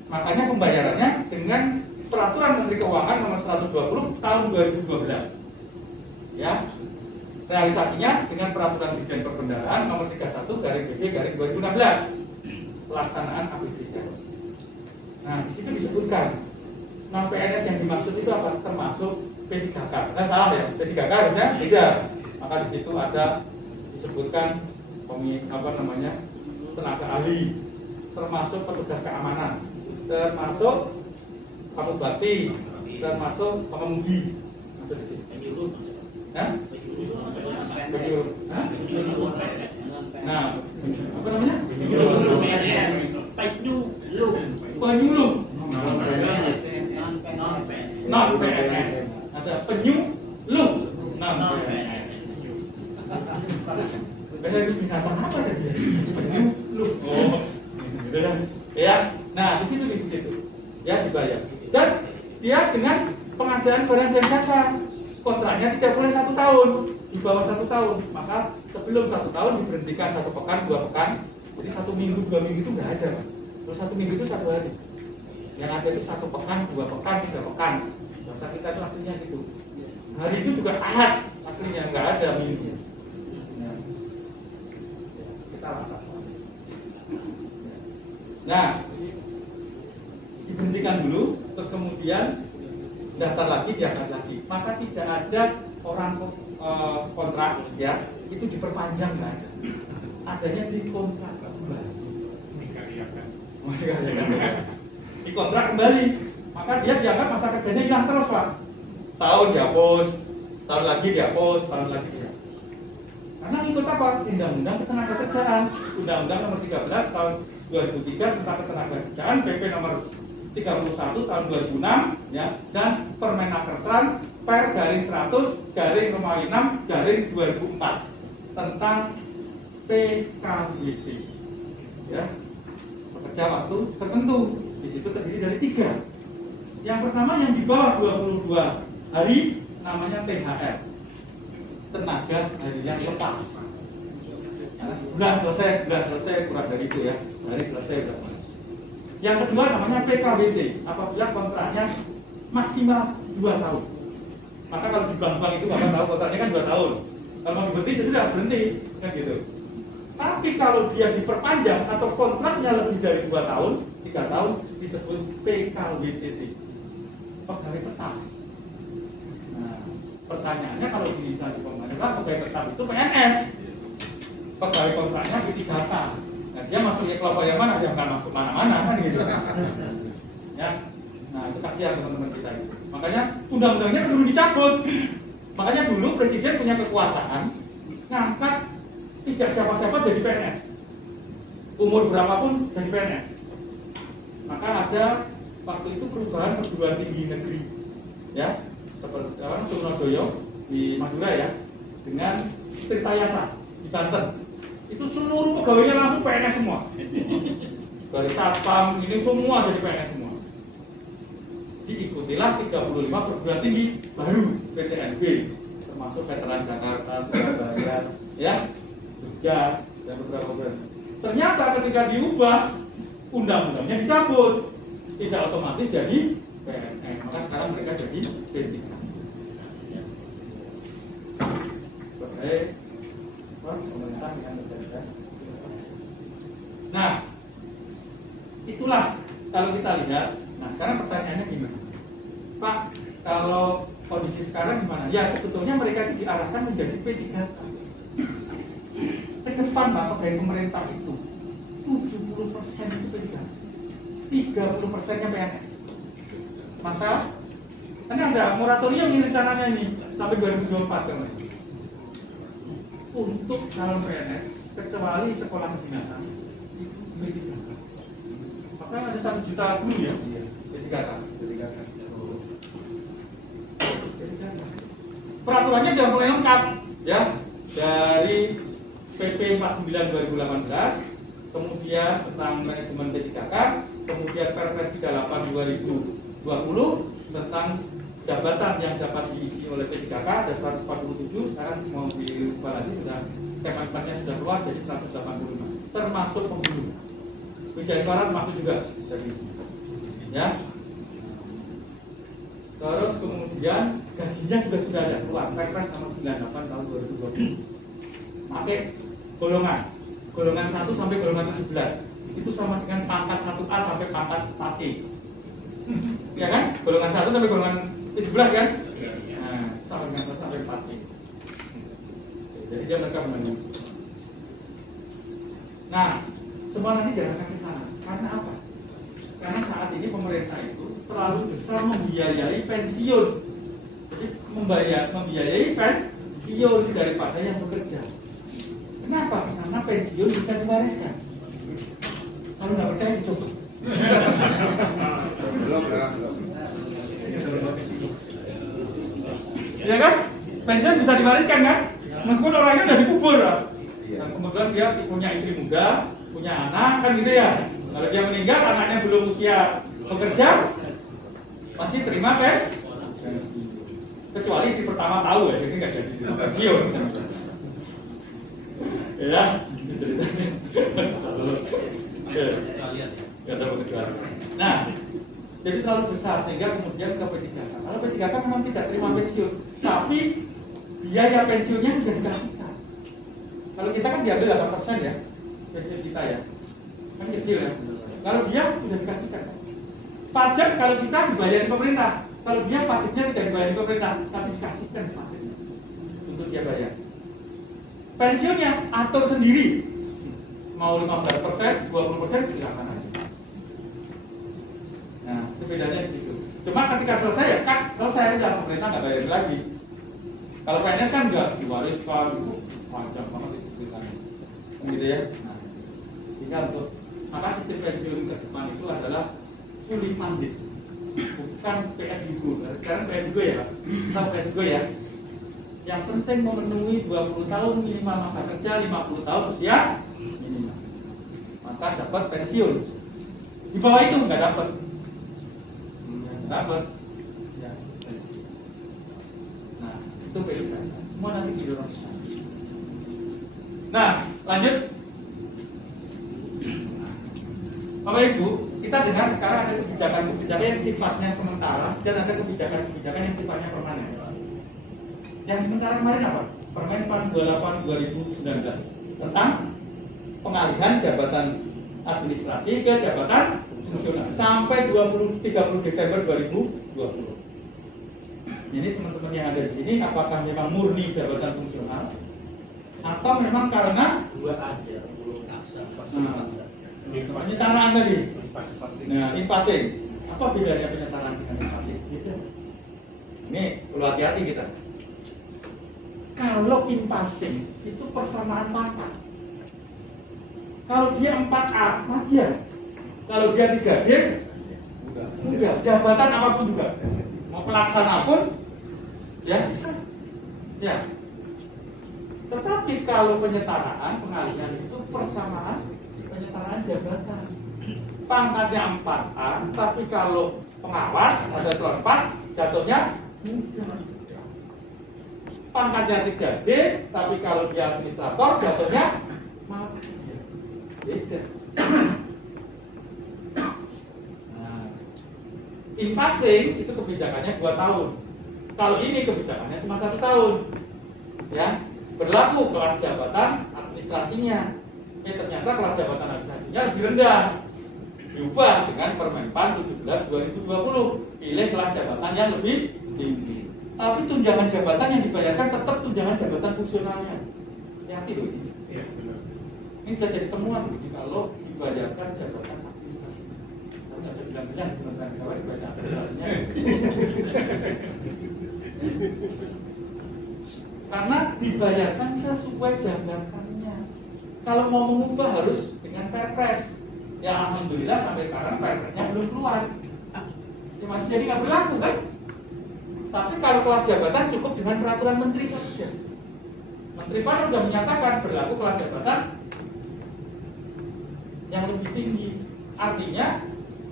Makanya pembayarannya dengan Peraturan Menteri Keuangan Nomor 120 Tahun 2012. Ya. Realisasinya dengan Peraturan Dirjen Perbendaharaan Nomor 31/BB/2016. Pelaksanaan APBD. Nah, di situ disebutkan non PNS yang dimaksud itu apa? Termasuk P3K. Kan salah ya, P3K harusnya beda. Maka di situ ada disebutkan tenaga ahli, termasuk petugas keamanan, termasuk bupati, termasuk pengemudi. Masuk di sini. Penyuluh. Hah? Penyuluh. Hah? Nah, apa namanya? Penyuluh. Non PNS. Ada penyuluh non PNS. Harus binatang apa tadi? Penyuluh. Oh, gitu kan? Ya. Nah, di situ. Ya, dibayar. Dan dia dengan pengadaan barang dan jasa. Kontraknya tidak boleh 1 tahun, di bawah 1 tahun. Maka sebelum 1 tahun diberhentikan 1 pekan, 2 pekan. Jadi 1 minggu, 2 minggu itu nggak ada, Pak. Terus 1 minggu itu 1 hari. Yang ada itu 1 pekan, 2 pekan, 3 pekan. Bahasa kita itu aslinya gitu. Hari itu juga ahad aslinya, nggak ada minggu. Nah, kita lakukan. Nah, diberhentikan dulu, terus kemudian daftar lagi, diangkat lagi. Maka tidak ada orang kontrak, ya, itu diperpanjang kan? Adanya di kontrak kembali. Di kontrak kembali, maka dia dianggap masa kerjanya hilang terus, Pak. Tahun dihapus, tahun lagi dihapus, tahun lagi dihapus. Karena ikut apa? Undang-Undang Ketenagakerjaan, Undang-Undang Nomor 13 Tahun 2003 tentang Ketenagakerjaan, PP Nomor 31 Tahun 2006, ya, dan Permenakertran Per-100/6/2004 tentang PKWT, ya, pekerja waktu tertentu. Di situ terdiri dari 3. Yang pertama yang di bawah 22 hari namanya THR, tenaga harian lepas. Ya, sebulan selesai kurang dari itu, ya, hari selesai berapa. Yang kedua namanya PKWT, apabila kontraknya maksimal 2 tahun. Maka kalau di bank-bank itu Bapak tahu kontraknya kan 2 tahun. Kalau mau berhenti itu sudah berhenti, kan gitu. Tapi kalau dia diperpanjang atau kontraknya lebih dari 2 tahun, 3 tahun, disebut PKWTT, pegawai tetap. Nah, pertanyaannya kalau di instansi pemerintah pegawai tetap itu PNS, pegawai kontraknya P3K. Nah, dia masuk ke kelompok yang mana? Dia nggak masuk mana-mana kan gitu. Ya, nah itu kasihan teman-teman kita itu. Makanya undang-undangnya perlu dicabut. Makanya dulu presiden punya kekuasaan ngangkat tidak siapa-siapa jadi PNS. Umur berapapun jadi PNS. Maka ada waktu itu perubahan perguruan tinggi negeri, ya, seperti Surojoyo di Madura, ya, dengan Tirtayasa di Banten. Itu seluruh pegawainya langsung PNS semua. Dari satpam ini semua jadi PNS semua. Diikutilah 35 perguruan tinggi baru PTNB, termasuk Veteran Jakarta, Surabaya, ya, Jogja, dan beberapa program. Ternyata ketika diubah, undang-undangnya dicabut, tidak otomatis jadi PNS. Maka sekarang mereka jadi P3K. Baik. Pemerintah dengan berbeda. Nah, itulah kalau kita lihat. Nah, sekarang pertanyaannya gimana, Pak? Kalau kondisi sekarang gimana? Ya, sebetulnya mereka diarahkan menjadi P3K. Ke depan, Pak, pegawai pemerintah itu 70% itu P3K, 30%-nya PNS. Maka ini ada moratorium ini rencananya ini sampai 2024 kan? Untuk calon PNS kecuali sekolah kedinasan itu P3K. Maka ada 1 juta guru, ya, P3K. Peraturannya sudah mulai lengkap, ya, dari PP 49 2018, kemudian tentang manajemen P3K, kemudian Perpres 38 2020 tentang jabatan yang dapat diisi oleh P3K ada 147, sekarang mau dirubah lagi, sudah kemenpannya sudah keluar jadi 185, termasuk pembunuh. Wijaya Barat masuk juga bisa diisi. Ya. Terus kemudian gajinya juga sudah ada keluar, Perpres nomor 98 tahun 2020. Pakai golongan 1 sampai golongan 17. Itu sama dengan pangkat 1A sampai pangkat 4E. Ya kan? Golongan 1 sampai golongan 17 kan? Nah, sama dengan 1 sampai 4E. Jadi dia mereka menanggung. Nah, semua nanti diarahkan ke sana. Karena apa? Karena saat ini pemerintah itu terlalu besar membiayai pensiun. Jadi membiayai pensiun daripada yang bekerja. Kenapa? Karena pensiun bisa diwariskan. Kalau nggak percaya coba. Belum. Ya kan? Pensiun bisa diwariskan kan? Meskipun orangnya udah dikubur. Dan kemudian dia punya istri muda, punya anak kan gitu ya. Kalau dia meninggal, anaknya belum usia bekerja, masih terima kan? Kecuali si pertama tahu ya, jadi nggak jadi pensiun. Ya. Nah, jadi terlalu besar sehingga kemudian ke P3K. Kalau P3K memang tidak terima pensiun, tapi biaya pensiunnya sudah dikasihkan. Kalau kita kan diambil 8% ya, pensiun kita ya, kan kecil ya. Kalau dia sudah dikasihkan. Pajak kalau kita dibayar pemerintah, kalau dia pajaknya tidak dibayar pemerintah, tapi dikasihkan pajaknya untuk dia bayar. Pensiunnya atur sendiri. Mau 15%, 20% silakan aja. Nah, itu bedanya di situ. Cuma ketika selesai ya kan, selesai udah pemerintah nggak bayar lagi. Kalau PNS kan nggak diwariskan, itu panjang banget itu ceritanya. Gitu ya. Nah, sehingga untuk maka sistem pensiun ke depan itu adalah fully funded, bukan PSBU. Sekarang PSBU ya, tahu PSBU ya. Yang penting memenuhi 20 tahun minimal masa kerja, 50 tahun usia minimal, maka dapat pensiun. Di bawah itu nggak dapat. Ya, pensiun. Nah, itu beda. Semua nanti didorong. Nah, lanjut. Bapak Ibu, kita dengar sekarang ada kebijakan-kebijakan yang sifatnya sementara dan ada kebijakan-kebijakan yang sifatnya permanen. Yang sementara kemarin apa? Permen 28/2019 tentang pengalihan jabatan administrasi ke jabatan fungsional sampai 30 Desember 2020. Ini teman-teman yang ada di sini, apakah memang murni jabatan fungsional atau memang karena Dua aja, belum paksa. penyetaraan tadi? Nah, in-passing. Apa bedanya penyetaraan dengan in-passing? Gitu. Ini perlu hati-hati kita. Kalau in-passing itu persamaan pangkat. Kalau dia 4A, dia. Kalau dia 3D, enggak. Jabatan apapun juga. Mau pelaksana pun, ya bisa. Ya. Tetapi kalau penyetaraan, pengalihan itu persamaan penyetaraan jabatan. Pangkatnya 4A, tapi kalau pengawas ada eselon 4, jatuhnya mudah. Pangkatnya 3D, tapi kalau dia administrator jatuhnya mati. Beda. Nah, in-passing itu kebijakannya 2 tahun. Kalau ini kebijakannya cuma 1 tahun. Ya, berlaku kelas jabatan administrasinya. Ternyata kelas jabatan administrasinya lebih rendah. Diubah dengan Permen PAN 17/2020. Pilih kelas jabatan yang lebih tinggi. Tapi tunjangan jabatan yang dibayarkan tetap tunjangan jabatan fungsionalnya. Hati-hati loh ini. Iya, benar. Ini bisa jadi temuan begini kalau dibayarkan jabatan administrasi. Tapi nggak bisa bilang-bilang di Kementerian Keuangan dibayar administrasinya. Karena dibayarkan sesuai jabatannya. Kalau mau mengubah harus dengan Perpres. Ya alhamdulillah sampai sekarang Perpresnya belum keluar. Ya masih jadi nggak berlaku kan? Tapi kalau kelas jabatan cukup dengan peraturan menteri saja. Menteri PAN sudah menyatakan berlaku kelas jabatan yang lebih tinggi. Artinya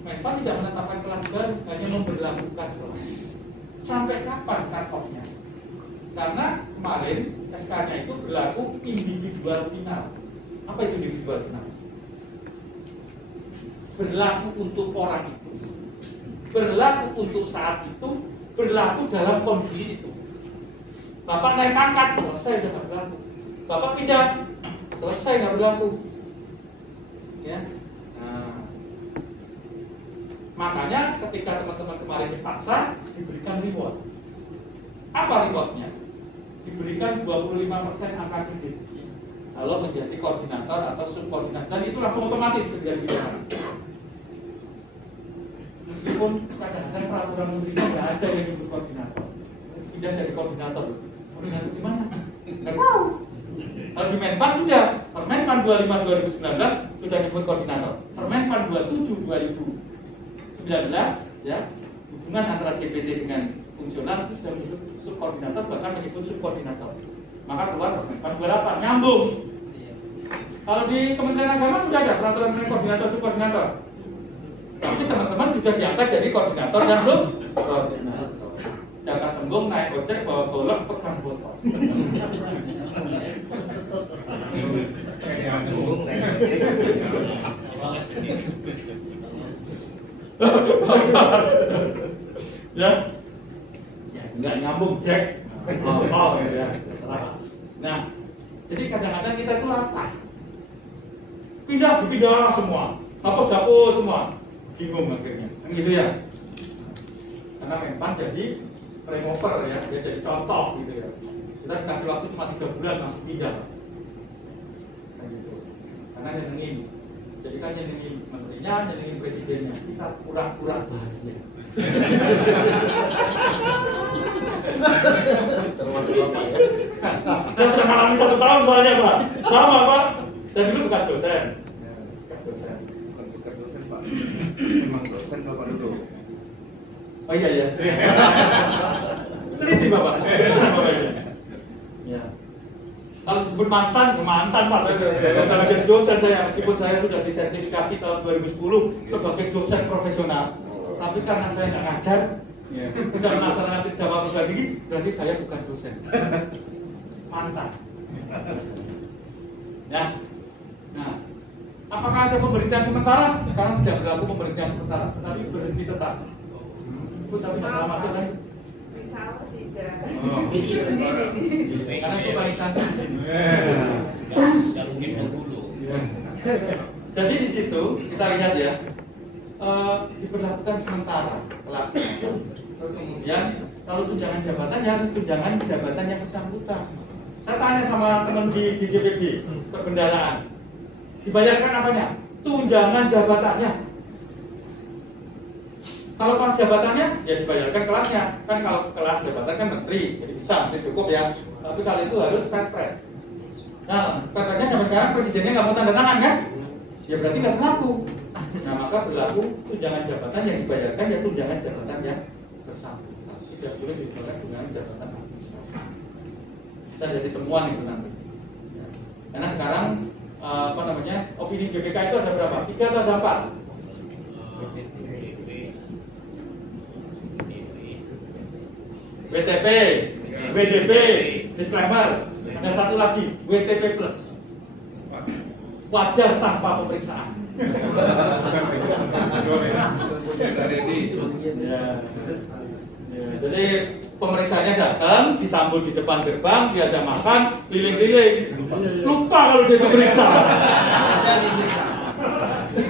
Menpan tidak menetapkan kelas baru, hanya memberlakukan kelas. Sampai kapan cut-off-nya? Karena kemarin SK-nya itu berlaku individual final. Apa itu individual final? Berlaku untuk orang itu berlaku untuk saat itu, berlaku dalam kondisi itu. Bapak naik pangkat, selesai udah nggak berlaku. Bapak pindah, selesai nggak berlaku. Ya. Nah, makanya ketika teman-teman kemarin dipaksa, diberikan reward. Apa rewardnya? Diberikan 25% angka kredit kalau menjadi koordinator atau subkoordinator, dan itu langsung otomatis ketika diberikan. Meskipun kadang-kadang peraturan menterinya nggak ada yang disebut koordinator, pindah dari koordinator. Koordinator gimana? Nggak tahu. Kalau di Menpan sudah, Permenpan 25 2019 sudah disebut koordinator. Permenpan 27 2019 ya, hubungan antara CPT dengan fungsional itu sudah menyebut subkoordinator, bahkan menyebut subkoordinator. Maka keluar Permenpan 28 nyambung. Kalau di Kementerian Agama sudah ada peraturan mengenai koordinator subkoordinator. Tapi teman-teman sudah diangkat jadi koordinator dan subkoordinator. Jangan sembung naik ojek bawa golok pegang botol. Ya, nggak nyambung cek. Oh, ya, salah. Nah, jadi kadang-kadang kita itu apa? Pindah semua, hapus semua, bingung akhirnya, kan gitu ya. Karena Menpan jadi remover ya, dia jadi contoh gitu ya. Kita dikasih waktu cuma 3 bulan langsung pindah. Nah gitu. Karena nyenengin. Jadi kan nyenengin menterinya, nyenengin presidennya. Kita pura-pura bahagia. Termasuk Bapak ya. Saya sudah mengalami 1 tahun soalnya Pak. Sama Pak. Saya dulu bekas dosen. Bukan bekas dosen Pak, memang dosen Bapak dulu. Oh iya. Teliti Bapak. Ya. Kalau disebut mantan Pak. Saya bukan jadi dosen saya, meskipun saya sudah disertifikasi tahun 2010 sebagai dosen profesional. Tapi karena saya nggak ngajar, tidak melaksanakan dakwah begini, berarti saya bukan dosen. Mantan. Ya. Nah, apakah ada pemberhentian sementara? Sekarang tidak berlaku pemberhentian sementara, tetapi berhenti tetap. Itu tapi masalah masuk kan? Misal tidak. Karena itu paling cantik di sini. Nggak mungkin penghulu. Jadi di situ kita lihat ya, diberlakukan sementara kelasnya. Terus kemudian kalau tunjangan jabatan ya harus tunjangan jabatan yang bersangkutan. Saya tanya sama teman di JPD perbendaharaan, dibayarkan apanya? Tunjangan jabatannya. Kalau kelas jabatannya, ya dibayarkan kelasnya. Kan kalau kelas jabatan kan menteri, jadi bisa cukup ya. Tapi kalau itu harus perpres. Nah, perpresnya sampai sekarang presidennya nggak mau tanda tangan kan? Ya berarti nggak berlaku. Nah, maka berlaku tunjangan jabatan yang dibayarkan ya tunjangan jabatan yang bersangkutan. Tidak boleh dibayar tunjangan jabatan administrasi. Kita jadi temuan itu nanti. Ya. Karena sekarang opini GPK itu ada berapa? 3 atau ada 4? WTP, WDP, disclaimer. Ada satu lagi, WTP plus. Wajar tanpa pemeriksaan. Jadi pemeriksaannya datang, disambut di depan gerbang, diajak makan, keliling-keliling. Lupa kalau dia diperiksa.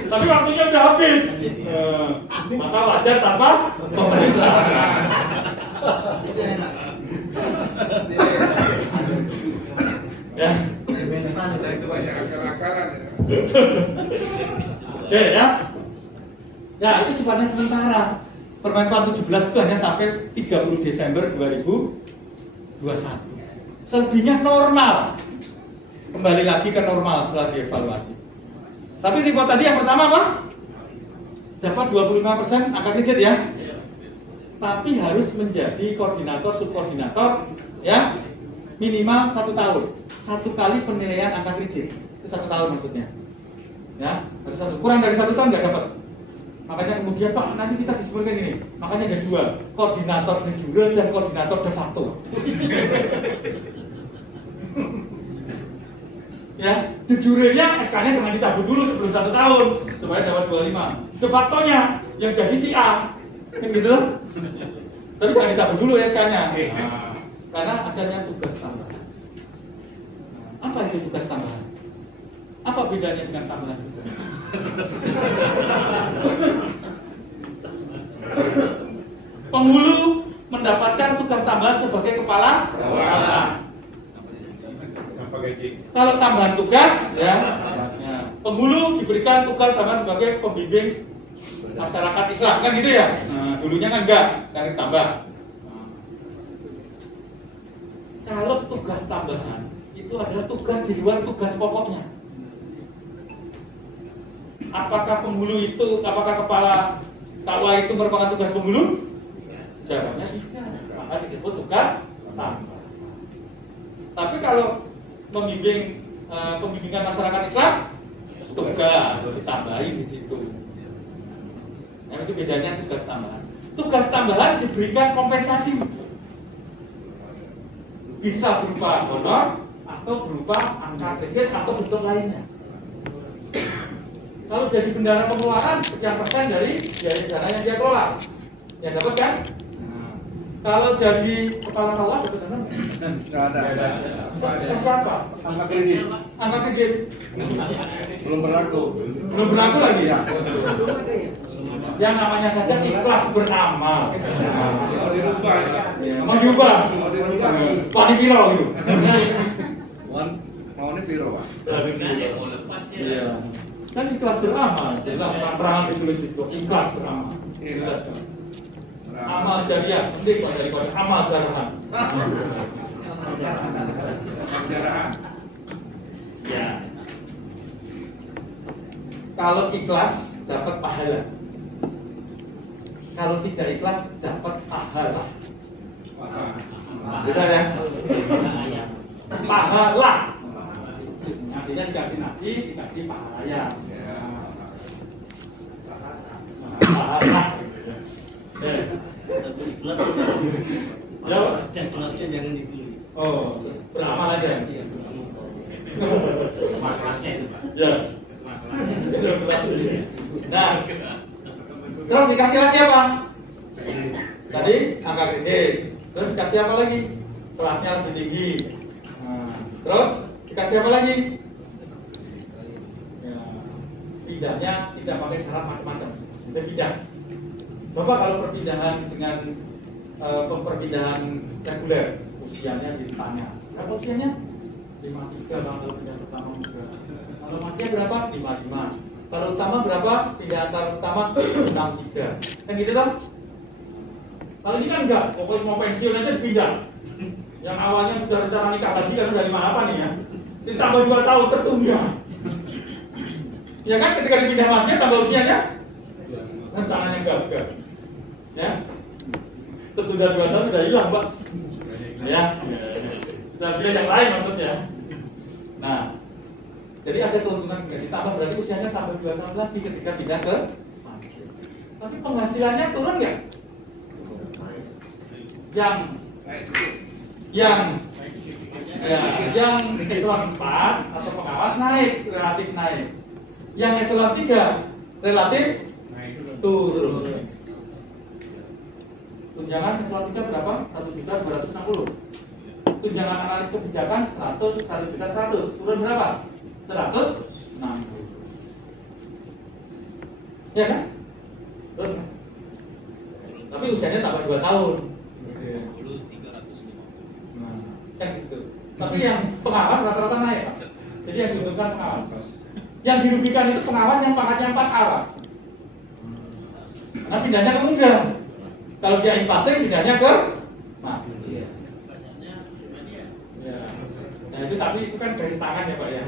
Tapi waktunya udah habis. Maka wajar tanpa pemeriksaan. Ya. Oke ya. Ya, itu sifatnya sementara. Permenpan 17 itu hanya sampai 30 Desember 2021. Selebihnya normal. Kembali lagi ke normal setelah dievaluasi. Tapi report tadi yang pertama apa? Dapat 25% angka kredit ya. Tapi harus menjadi koordinator, subkoordinator ya, minimal 1 tahun. 1 kali penilaian angka kredit itu 1 tahun maksudnya ya, harus 1. Kurang dari 1 tahun nggak dapat. Makanya kemudian Pak, nanti kita disebutkan ini. Makanya ada 2, koordinator de jure dan koordinator de facto. Ya, de jurenya SK-nya jangan dicabut dulu sebelum 1 tahun supaya dapat 25. De factonya yang jadi si A Kan gitu. Tapi jangan dicabut dulu SK-nya. Nah, karena adanya tugas tambahan. Apa itu tugas tambahan? Apa bedanya dengan tambahan tugas? Penghulu mendapatkan tugas tambahan sebagai kepala KUA. Kalau tambahan tugas, ya, penghulu diberikan tugas tambahan sebagai pembimbing masyarakat Islam, kan gitu ya? Nah, dulunya kan enggak, sekarang tambah. Kalau tugas tambahan itu adalah tugas di luar tugas pokoknya. Apakah penghulu itu, apakah kepala KUA itu merupakan tugas penghulu? Jawabannya tidak, maka disebut tugas tambahan. Tapi kalau pembimbingan masyarakat Islam, tugas ditambahin di situ. Nah, itu bedanya tugas tambahan. Tugas tambahan diberikan kompensasi, bisa berupa honor atau berupa angka kredit atau bentuk lainnya. Kalau jadi bendahara pengeluaran, sekian persen dari biaya dana yang dia kelola, yang dapat kan? Kalau jadi kepala KUA dapat dana Nggak ada. terus apa? Angka kredit Angka kredit belum berlaku. belum berlaku lagi ya. Ya. Yang namanya saja ikhlas beramal. Mau dirubah. Mau diubah? Mau dirubah. Pani piro gitu. Mau ini piro, Pak? Tapi kan dia mau lepas ya. Iya. Kan ikhlas beramal. Jelas perangan ditulis itu ikhlas beramal. Jelas kan. Amal jariah, penting kok daripada amal jarahan. Pembicaraan. Ya. Kalau ikhlas dapat pahala. Kalau tidak ikhlas dapat pahala. Benar ya? Pahala. Artinya dikasih nasi, dikasih pahala ya. Pahala. Jawab. Kelasnya jangan ditulis. Oh, beramal aja. Iya, kelasnya itu, Pak. Ya. Nah, terus dikasih lagi apa? Tadi angka gede. Terus dikasih apa lagi? Kelasnya lebih tinggi. Nah, terus dikasih apa lagi? Ya, pindahnya tidak pakai syarat macam-macam. Itu pindah. Coba kalau perpindahan dengan perpindahan reguler, usianya ditanya. Berapa usianya? 53 kalau pindah pertama juga. Kalau matinya berapa? 55. Kalau utama berapa? Pindah antar utama 63. Kan gitu kan? Kalau ini kan enggak, pokoknya mau pensiun aja dipindah. Yang awalnya sudah rencana nikah lagi kan dari mana apa nih ya? Ditambah 2 tahun tertunda. Ya kan ketika dipindah mati tambah usianya rencananya gagal. Ya. Tertunda 2 tahun udah hilang, Pak. Ya. Sudah pilih yang lain maksudnya. Nah, jadi ada keuntungan ditambah berarti usianya tambah 2 tahun lagi ketika pindah ke mati. Tapi penghasilannya turun nggak? Yang eselon 4 atau pengawas naik, relatif naik. Yang eselon 3 relatif turun. Tunjangan eselon 3 berapa? 1.260. Tunjangan analis kebijakan 1.100. Turun berapa? 160. Ya kan? Turun kan? Tapi usianya tambah 2 tahun. Dulu 350. Nah, kan gitu. Tapi yang pengawas rata-rata naik, Pak. Jadi yang diuntungkan pengawas. Yang dirugikan itu pengawas yang pangkatnya 4A, Pak. Karena pindahnya ke muda. Kalau dia inflasi pindahnya ke mati. Ya. Nah itu tapi itu kan garis tangan ya, Pak ya.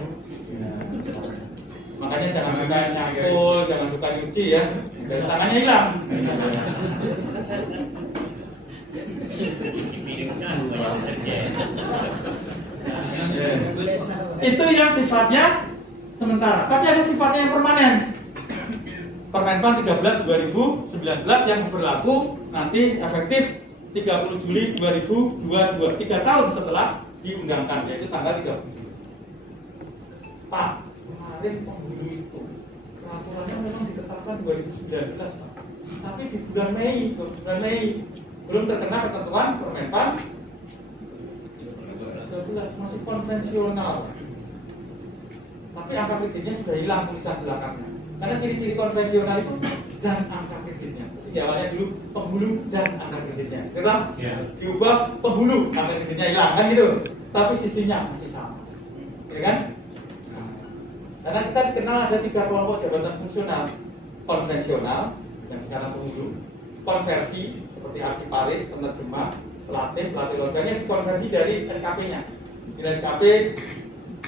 Makanya jangan suka nyangkul, jangan suka nyuci ya. Garis tangannya hilang. Itu yang sifatnya sementara, tapi ada sifatnya yang permanen. Permenpan 13 2019 yang berlaku nanti efektif 30 Juli 2022, 3 tahun setelah diundangkan, yaitu tanggal 30 Juli. Pak, kemarin penghulu itu peraturannya memang ditetapkan 2019, Pak. Tapi di bulan Mei belum terkena ketentuan Permenpan 12, masih konvensional. Tapi angka kreditnya sudah hilang tulisan belakangnya. Karena ciri-ciri konvensional itu dan angka kreditnya. Jawabannya dulu pembulu dan angka kreditnya. Kita diubah pembulu, angka kreditnya hilang kan gitu. Tapi sisinya masih sama, ya kan? Nah, karena kita dikenal ada 3 kelompok jabatan fungsional: konvensional yang sekarang pembulu, konversi seperti arsiparis, penerjemah, pelatih loganya konversi dari SKP-nya. Nilai SKP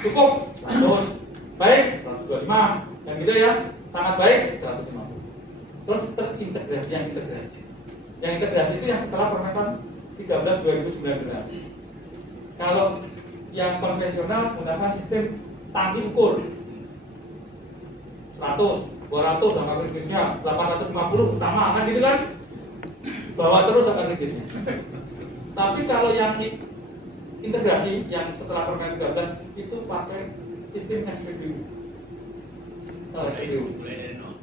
cukup 100, baik 125, dan gitu ya, sangat baik 150. Terus terintegrasi yang integrasi itu yang setelah Permenpan 13 2019. Kalau yang konvensional menggunakan sistem tangki ukur 100, 200 sama kreditnya 850 utama kan gitu kan, bawa terus sama kreditnya. Tapi kalau yang integrasi yang setelah Permen 13 itu pakai sistem SPBU.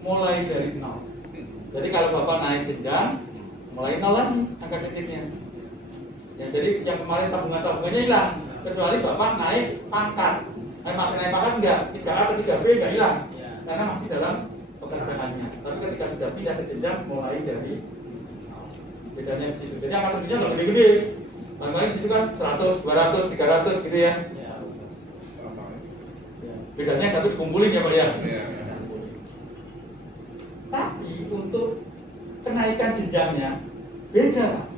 Mulai dari 0. Jadi kalau Bapak naik jenjang, mulai 0 lagi angka kreditnya. Ya, jadi yang kemarin tabungannya hilang, kecuali Bapak naik pangkat. Masih naik pangkat enggak, 3A atau 3B enggak hilang, karena masih dalam pekerjaannya. Tapi ketika sudah pindah ke jenjang, mulai dari bedanya di situ. Jadi angka kreditnya nggak gede-gede. Barangkali di situ kan 100, 200, 300 gitu ya. Bedanya satu dikumpulin ya Pak ya. Tapi untuk kenaikan jenjangnya beda.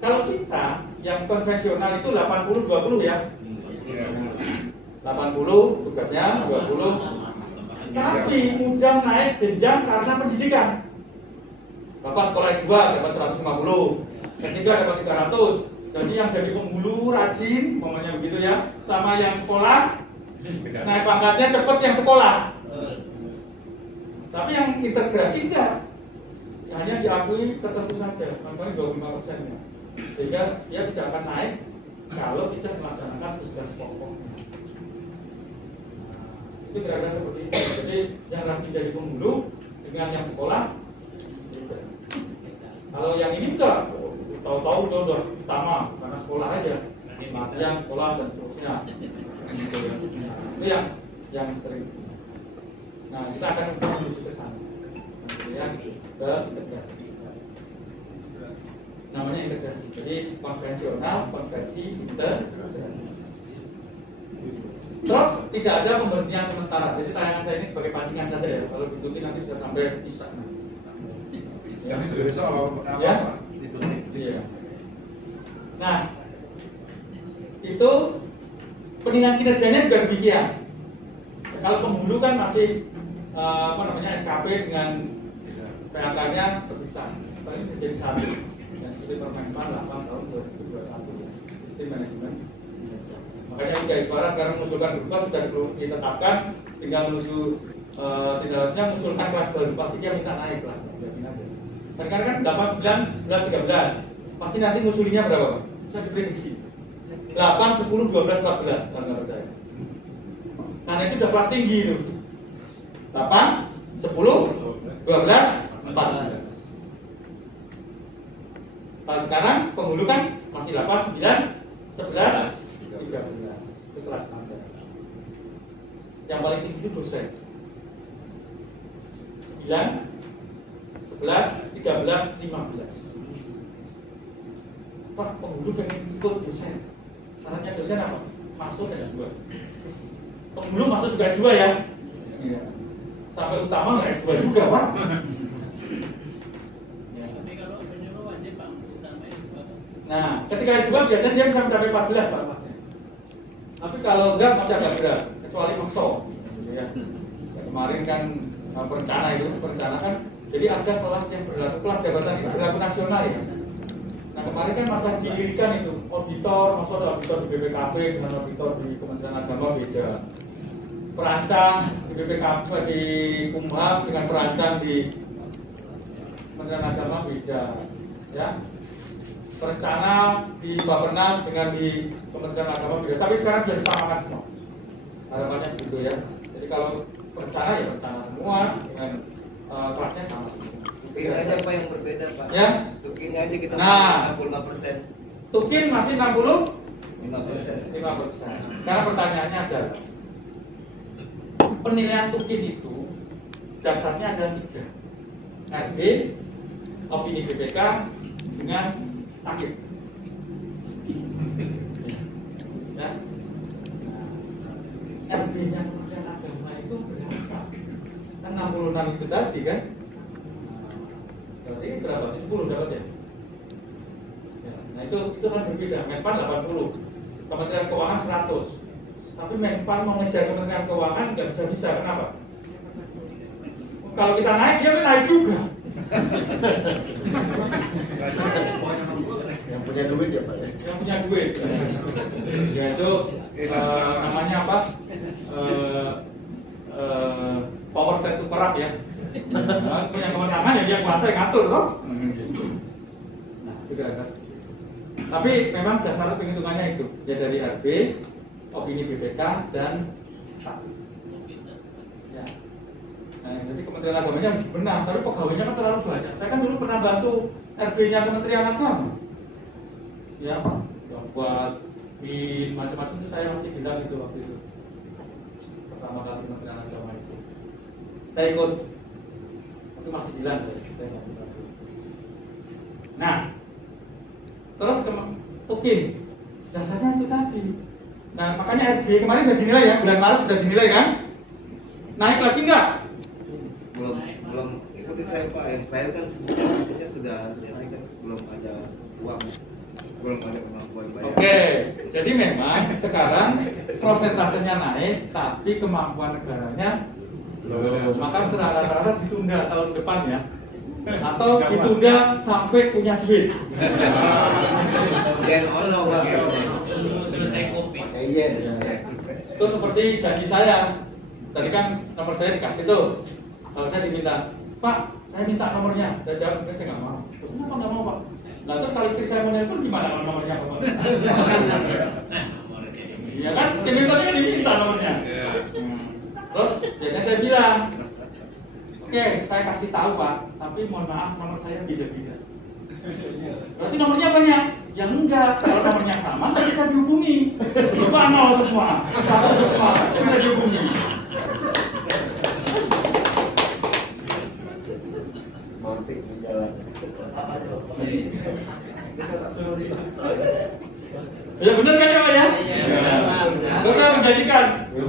Kalau kita yang konvensional itu 80-20 ya. 80 tugasnya 20. Tapi mudah naik jenjang karena pendidikan. Bapak sekolah S2 dapat 150, S3 dapat 300. Jadi yang jadi pembulu rajin, ngomongnya begitu ya, sama yang sekolah naik pangkatnya cepat yang sekolah. Tapi yang integrasi enggak, hanya diakui tertentu saja, makanya 25% ya. Sehingga dia tidak akan naik kalau kita melaksanakan tugas pokoknya. Itu kira-kira seperti itu. Jadi yang rajin jadi pembulu dengan yang sekolah beda. Kalau yang ini enggak, tahu-tahu udah utama karena sekolah aja, latihan sekolah dan seterusnya. Itu yang sering. Nah, kita akan menuju ke sana. Kemudian ke integrasi. Namanya integrasi. Jadi konvensional, konversi, integrasi. Terus tidak ada pemberhentian sementara. Jadi tayangan saya ini sebagai pancingan saja ya. Kalau diikuti nanti bisa sampai isak. Ya? Iya. Nah, itu penilaian kinerjanya juga demikian. Kalau pembulu kan masih SKP dengan PHK-nya terpisah. Ini menjadi satu. Dan sistem Permenpan 8 tahun 2021 sistem manajemen. Makanya Ujai Suara sekarang mengusulkan berubah sudah ditetapkan, tinggal menuju tindakannya mengusulkan kelas baru. Pasti dia minta naik kelas. Karena kan 8, 9, 11, 13. Pasti nanti ngusulinya berapa? Bisa diprediksi 8, 10, 12, 14. Kalau nggak percaya. Karena itu udah kelas tinggi itu. 8, 10, 12, 14. Kalau sekarang penghulu kan masih 8, 9, 11, 13. Itu kelas standar. Yang paling tinggi itu dosen 9, 11, 13, 15. Pak, penghulu pengen ikut dosen. Syaratnya dosen apa? Masuk S2. Penghulu masuk juga S2 ya. Iya. Sampai utama nggak S2 juga, Pak. Tapi kalau penyuluh wajib Pak, utama S2. Nah, ketika S2 biasanya dia bisa mencapai 14 Pak. Tapi kalau enggak masih agak berat, kecuali makso. Gitu ya. Kemarin kan perencana kan, jadi ada kelas yang berlaku, kelas jabatan itu berlaku nasional ya. Nah kemarin kan masa didirikan itu auditor, masa ada auditor di BPKP dengan auditor di Kementerian Agama beda. Perancang di BPKP di Kumham dengan perancang di Kementerian Agama beda, ya. Perencana di Bappenas dengan di Kementerian Agama beda. Tapi sekarang sudah disamakan semua. Harapannya begitu ya. Jadi kalau perencana ya perencana semua dengan kelasnya sama semua. Ini aja Pak yang berbeda Pak. Ya. Tukinnya aja kita Nah. 65%. Tukin masih 65%. 5%. Karena pertanyaannya adalah penilaian Tukin itu dasarnya ada 3. RB, opini BPK, dengan sakit. Ya. RB-nya Kementerian Agama itu berapa? Kan 66 itu tadi kan? Berarti berapa? 10 dapat ya? Ya, nah itu kan berbeda. Menpan 80, Kementerian Keuangan 100. Tapi Menpan mau ngejar Kementerian Keuangan nggak bisa. Kenapa? Kalau kita naik, dia naik juga. Yang punya duit ya Pak ya. Yang punya duit. Ya itu namanya apa? Power to corrupt ya. Punya kewenangan ya dia kuasa yang ngatur toh. Nah, itu kira-kira. Tapi memang dasar penghitungannya itu ya dari RB, opini BPK dan sakit. Ya. Nah, jadi Kementerian Agamanya benar, tapi pegawainya kan terlalu banyak. Saya kan dulu pernah bantu RB-nya Kementerian Agama. Ya, buat BIN macam-macam itu saya masih bilang itu waktu itu. Pertama kali Kementerian Agama itu. Saya ikut. Itu masih bilang saya nggak bantu. Nah, terus Tukin dasarnya itu tadi. Nah, makanya RB kemarin sudah dinilai ya, bulan Maret sudah dinilai kan? Naik lagi nggak? Belum ikutin saya Pak. Yang saya kan sebenarnya sudah naik kan belum ada uang, belum ada kemampuan bayar. Oke, jadi memang sekarang prosentasenya naik, tapi kemampuan negaranya belum. Maka rata-rata ditunda tahun depan ya, atau ditunda sampai punya duit. Yen ono Pak. Tunggu selesai kopi. Yen. Itu seperti janji saya. Tadi kan nomor saya dikasih tuh. Kalau saya diminta, Pak, saya minta nomornya. Saya jawab, saya nggak mau. Kenapa nggak mau Pak? Nah terus kalau istri saya mau nelpon gimana nomornya Pak? Iya kan, diminta nomornya. Terus biasanya saya bilang, oke, saya kasih tahu Pak, tapi mohon maaf nomor saya beda-beda. Berarti nomornya banyak? Yang enggak, kalau nomornya sama nggak bisa dihubungi. Coba nol semua, satu semua, bisa dihubungi. Montik sejalan. Ya benar kan ya Pak ya? Terus saya menjadikan Ya.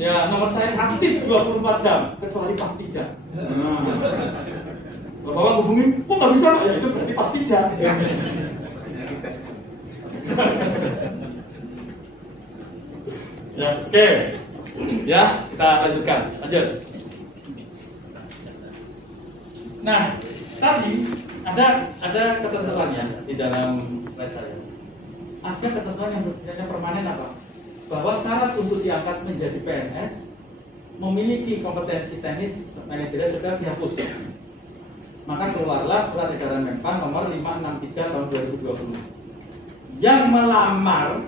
ya nomor saya aktif 24 jam kecuali pas 3. Bapak hubungin, kok nggak bisa? Ya itu berarti pas 3. Ya oke. Ya kita lanjutkan. Lanjut. Nah tadi ada ketentuannya di dalam slide saya. Ada ketentuan yang bersifat permanen apa? Bahwa syarat untuk diangkat menjadi PNS memiliki kompetensi teknis manajerial sudah dihapus. Maka keluarlah surat edaran Menpan nomor 563 tahun 2020 yang melamar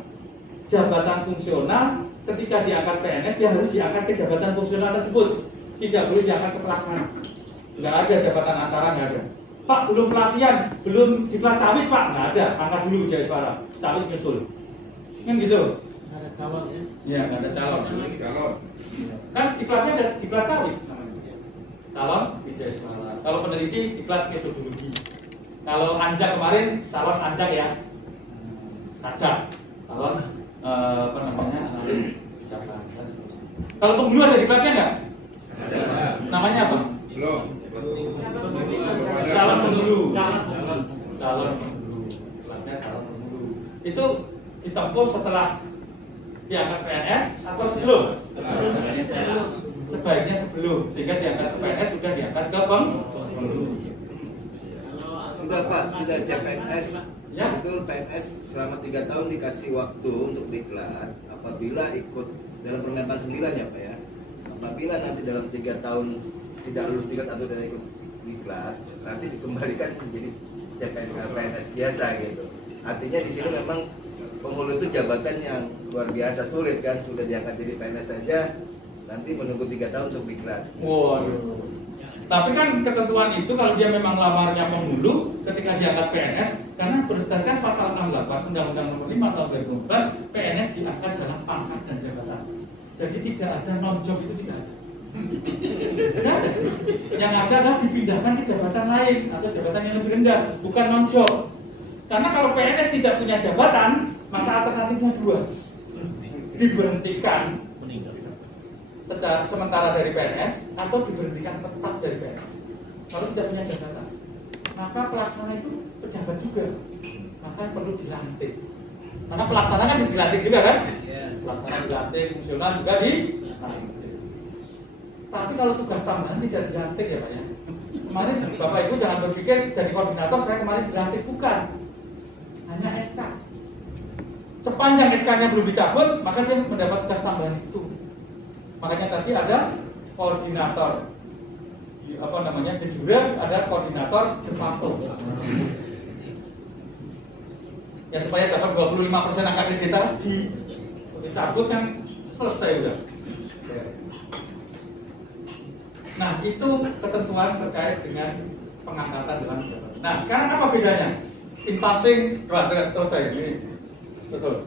jabatan fungsional ketika diangkat PNS ya harus diangkat ke jabatan fungsional tersebut, tidak boleh diangkat ke pelaksana. Nggak ada jabatan antara, nggak ada. Pak belum pelatihan, belum diklat cawit Pak, nggak ada, angkat dulu dia suara, cawit nyusul, kan gitu. Nggak ada calon ya? Ya nggak ada calon. Calon. Kan diklatnya ada diklat cawit namanya. Calon Wijaya Suara. Kalau peneliti diklat metodologi. Kalau anjak kemarin calon anjak ya, sajak. Calon apa namanya analis jabatan. Kalau penghulu ada diklatnya nggak? Ada. Namanya apa? Belum. Calon penghulu. Calon penghulu. Diklatnya calon penghulu. Itu ditempuh setelah diangkat PNS atau sebelum? Sebaiknya sebelum, sehingga diangkat ke PNS sudah diangkat ke penghulu. Sudah Pak, sudah CPNS. Ya. Itu PNS selama 3 tahun dikasih waktu untuk diklat. Apabila ikut dalam Permenpan 9 ya Pak ya. Apabila nanti dalam 3 tahun tidak lulus diklat atau tidak ikut diklat, nanti dikembalikan menjadi PNS biasa gitu. Artinya di sini memang penghulu itu jabatan yang luar biasa sulit kan, sudah diangkat jadi PNS saja, nanti menunggu 3 tahun untuk diklat. Waduh. Tapi kan ketentuan itu kalau dia memang lamarnya penghulu ketika diangkat PNS, karena berdasarkan pasal 68 Undang-Undang Nomor 5 Tahun 2014, PNS diangkat dalam pangkat dan jabatan. Jadi tidak ada non-job, itu tidak ada. Tidak ada. Yang ada adalah dipindahkan ke jabatan lain atau jabatan yang lebih rendah, bukan non-job. Karena kalau PNS tidak punya jabatan, maka alternatifnya dua: diberhentikan sementara dari PNS atau diberhentikan tetap dari PNS. Kalau tidak punya jabatan, maka pelaksana itu pejabat juga, maka perlu dilantik. Karena pelaksana kan dilantik juga kan? Pelaksana dilantik, fungsional juga dilantik. Tapi kalau tugas tambahan tidak dilantik ya Pak ya. Kemarin Bapak Ibu jangan berpikir jadi koordinator saya kemarin dilantik, bukan. Hanya SK. Sepanjang SK-nya belum dicabut, maka dia mendapat tugas tambahan itu. Makanya tadi ada koordinator, apa namanya, de jure, ada koordinator de facto. Ya supaya dapat 25% angka kita dicabut kan selesai udah. Nah itu ketentuan terkait dengan pengangkatan dalam jabatan. Nah sekarang apa bedanya? In passing, terus saya ini betul.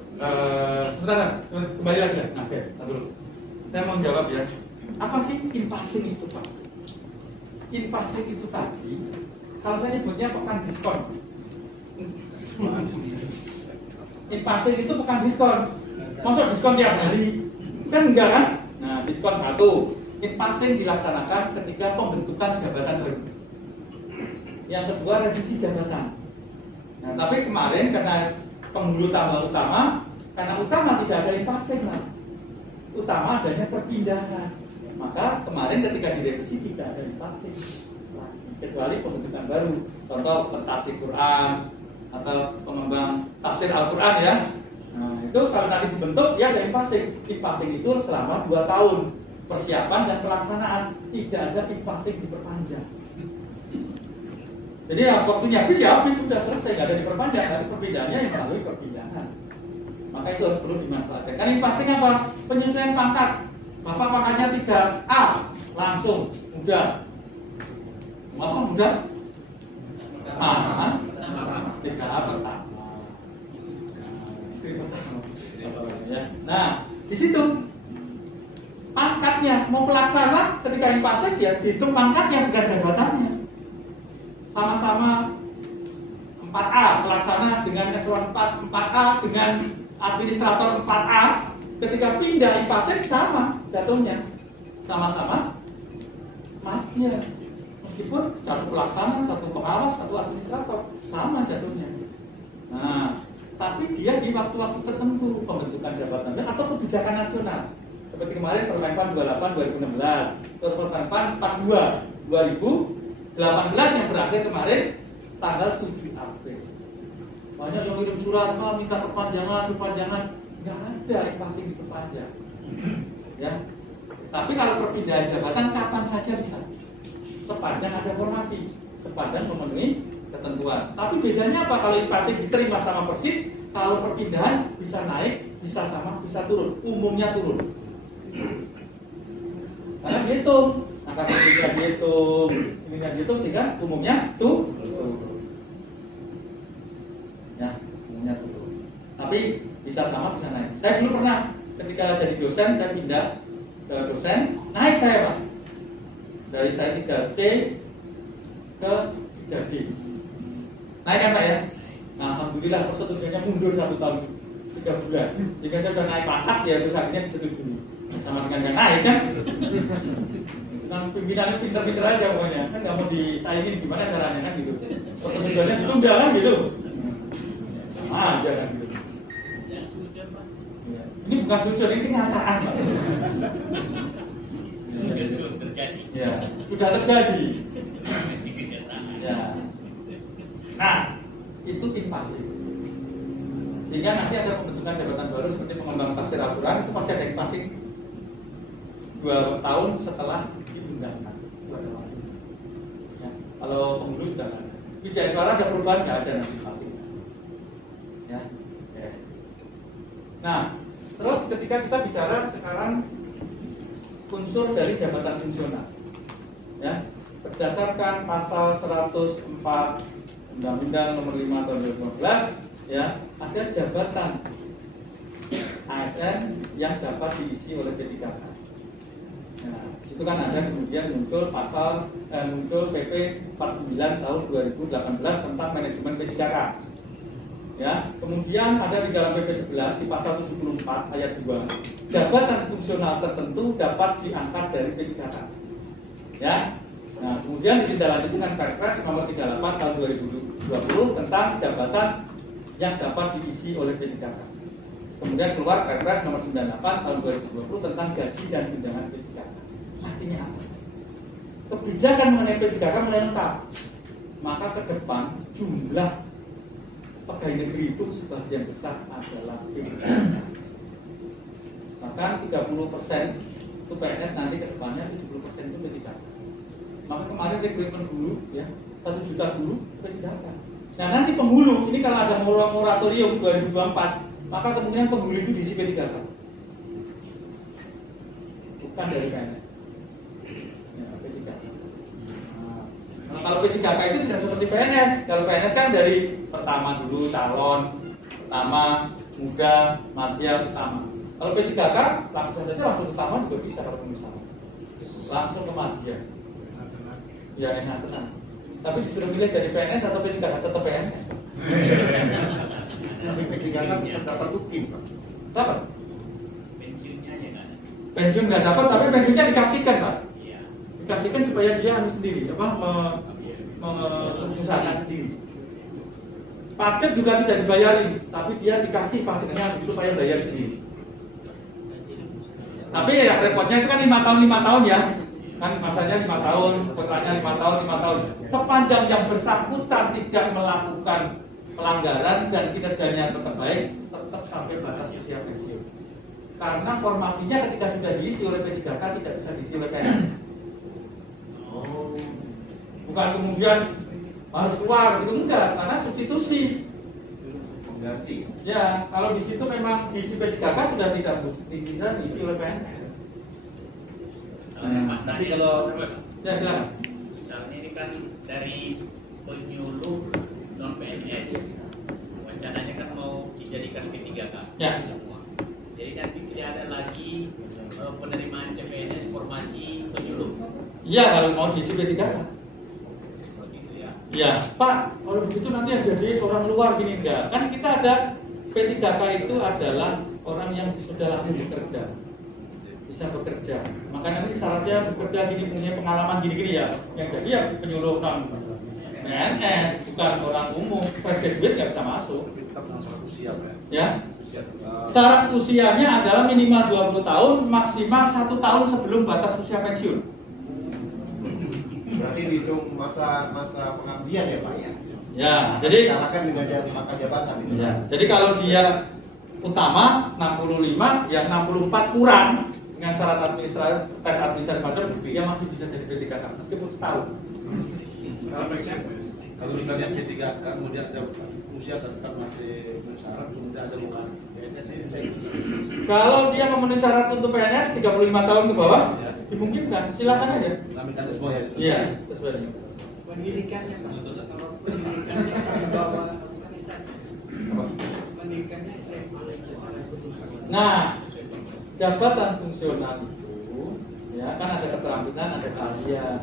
Sebentar, kembali lagi ya. Nah, oke, dulu. Saya mau jawab ya. Apa sih in passing itu Pak? In passing itu tadi, kalau saya nyebutnya pekan diskon. In passing itu pekan diskon. Maksud diskon tiap hari? Kan enggak kan? Nah, diskon 1. In passing dilaksanakan ketika pembentukan jabatan baru. Yang kedua, revisi jabatan. Nah, tapi kemarin karena penghulu tambah utama, karena utama tidak ada in passing lah. Utama adanya perpindahan. Maka kemarin ketika direvisi tidak ada in passing lagi, kecuali pembentukan baru. Contoh pentafsir Quran atau pengembang tafsir Al-Quran ya. Nah, itu kalau nanti dibentuk ya ada in passing. In passing itu selama 2 tahun. Persiapan dan pelaksanaan, tidak ada in passing diperpanjang. Jadi ya, waktunya habis ya habis, sudah selesai, nggak ada diperpanjang. Nanti perpindahannya yang melalui perpindahan. Maka itu harus perlu dimanfaatkan. Kan in passing apa? Penyesuaian pangkat. Bapak pangkatnya 3A, langsung mudah. Apa mudah? 3A pertama. Istri pertama. Nah, di situ pangkatnya mau pelaksana ketika in passing ya hitung pangkatnya bukan jabatannya. Sama-sama 4A pelaksana dengan eselon 4A dengan administrator 4A, ketika pindah in passing sama jatuhnya, sama-sama mafia. Meskipun satu pelaksana, satu pengawas, satu administrator, sama jatuhnya. Nah, tapi dia di waktu-waktu tertentu pembentukan jabatan atau kebijakan nasional. Seperti kemarin Permenpan 28 2016, Permenpan 42 2018 yang berakhir kemarin tanggal 7 April. Banyak yang kirim surat, minta perpanjangan, nggak ada in passing diperpanjang. Ya. Tapi kalau perpindahan jabatan kapan saja bisa, sepanjang ada formasi, sepanjang memenuhi ketentuan. Tapi bedanya apa? Kalau in passing diterima sama persis, kalau perpindahan bisa naik, bisa sama, bisa turun. Umumnya turun. Karena dihitung, angka perpindahan dihitung, ini dihitung sehingga umumnya turun. Ya, umumnya turun. Tapi bisa sama, bisa naik. Saya dulu pernah ketika jadi dosen, saya pindah ke dosen, naik saya Pak. Dari saya 3C ke 3D. Naik kan Pak ya? Nah, alhamdulillah persetujuannya mundur 1 tahun 3 bulan. Jika saya sudah naik pangkat ya terus akhirnya disetujui. Sama dengan yang naik kan? Nah, pimpinannya pinter-pinter aja pokoknya. Kan nggak mau disaingin gimana caranya kan gitu. Persetujuannya ditunda kan gitu. Sama aja kan gitu. Ini bukan sujud, ini kenyataan Pak. Ya, sudah terjadi. Ya. Nah, itu in passing. Sehingga nanti ada pembentukan jabatan baru seperti pengembang tafsir Al-Quran itu pasti ada in passing 2 tahun setelah diundangkan. Ya. Kalau penghulu sudah ada. Tidak suara ada perubahan nggak ada nanti in passing. Ya. Ya. Nah, terus ketika kita bicara sekarang unsur dari jabatan fungsional, ya berdasarkan pasal 104 Undang-Undang Nomor 5 Tahun 2015 ya, ada jabatan ASN yang dapat diisi oleh P3K. Nah, itu kan ada kemudian muncul PP 49 tahun 2018 tentang manajemen P3K. Ya, kemudian ada di dalam PP 11 di pasal 74 ayat 2, jabatan fungsional tertentu dapat diangkat dari P3K. Ya. Nah, kemudian ditindaklanjuti dengan Perpres nomor 38 tahun 2020 tentang jabatan yang dapat diisi oleh P3K. Kemudian keluar Perpres nomor 98 tahun 2020 tentang gaji dan tunjangan P3K. Artinya apa? Kebijakan mengenai P3K mulai lengkap. Maka ke depan jumlah pegawai negeri itu sebagian besar adalah P3K. Bahkan 30% itu PNS, nanti ke depannya 70% itu P3K. Maka kemarin rekrutmen guru ya, 1 juta guru P3K. Nah, nanti penghulu ini kalau ada moratorium 2024, maka kemudian penghulu itu diisi P3K. Bukan dari PNS. Ya, P3K. Nah, kalau P3K itu tidak seperti PNS. Kalau PNS kan dari pertama dulu calon, pertama muda, material utama. Kalau P3K langsung saja langsung utama juga bisa kalau misalnya. Langsung ke material. Ya enak tenang. Tapi disuruh milih jadi PNS atau P3K tetap PNS. Tapi P3K tetap dapat tukin, Pak. Dapat? Pensiunnya aja nggak ada. Pensiun nggak dapat, tapi pensiunnya dikasihkan, Pak. Iya. Dikasihkan supaya dia sendiri, mengusahakan sendiri. Pajak juga tidak dibayarin, tapi dia dikasih pajaknya supaya bayar sendiri. Tapi ya repotnya itu kan 5 tahun ya. Kan masanya 5 tahun, kontraknya 5 tahun. Sepanjang yang bersangkutan tidak melakukan pelanggaran dan kinerjanya tetap baik, tetap sampai batas usia pensiun. Karena formasinya ketika sudah diisi oleh P3K tidak bisa diisi oleh PNS. Oh. Bukan kemudian harus keluar gitu, enggak, karena substitusi. Mengganti. Ya, kalau di situ memang diisi P3K sudah tidak diisi oleh PNS. Tapi kalau Ya, silakan. Misalnya ini kan dari penyuluh non PNS, rencananya kan mau dijadikan P3K Ya. semua. Jadi nanti tidak ada lagi penerimaan CPNS formasi penyuluh. Iya, kalau mau diisi P3K. Begitu ya. Ya, Pak, kalau begitu nanti yang jadi orang luar gini enggak. Kan kita ada P3K itu adalah orang yang sudah lama bekerja. Bisa bekerja. Makanya nanti syaratnya bekerja gini, punya pengalaman gini-gini ya. Yang jadi ya penyuluh non PNS, bukan orang umum. Fresh graduate nggak bisa masuk. Tetap masalah usia, Pak. Ya. Usia tetap. Syarat usianya adalah minimal 20 tahun, maksimal 1 tahun sebelum batas usia pensiun. Berarti dihitung masa pengabdian ya, Pak ya. Ya, jadi Kalahkan dengan masa jabatan itu. ya, jadi kalau dia utama 65, yang 64 kurang dengan syarat administratif, tes administratif macam, dia masih bisa jadi P3K meskipun setahun. Kalau misalnya P3K kemudian ada usia tetap masih bersyarat, kemudian ada bukan PNS ini saya Kalau dia memenuhi syarat untuk PNS 35 tahun ke bawah, Ya. dimungkinkan, silakan aja. nah, mekanisme ya. Iya, sesuai. Pendidikannya Pak, kalau pendidikannya akan dibawa bukan SMA, pendidikannya SMA. Nah, jabatan fungsional itu ya kan ada keterampilan, ada keahlian.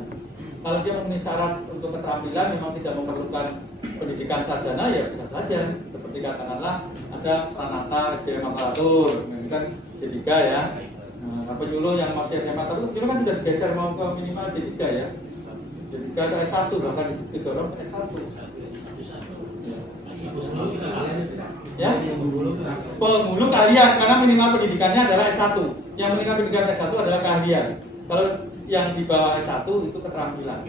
Kalau dia memenuhi syarat untuk keterampilan memang tidak memerlukan pendidikan sarjana, ya bisa saja. Seperti katakanlah ada pranata SDM aparatur, ini kan D3 ya. Nah, penyuluh yang masih SMA, tapi penyuluh kan sudah digeser mau ke minimal D3 ya. D3 ke S1 bahkan didorong ke S1. Ya, penghulu keahlian karena minimal pendidikannya adalah S1. Yang minimal pendidikan S1 adalah keahlian. Kalau yang di bawah S1 itu keterampilan.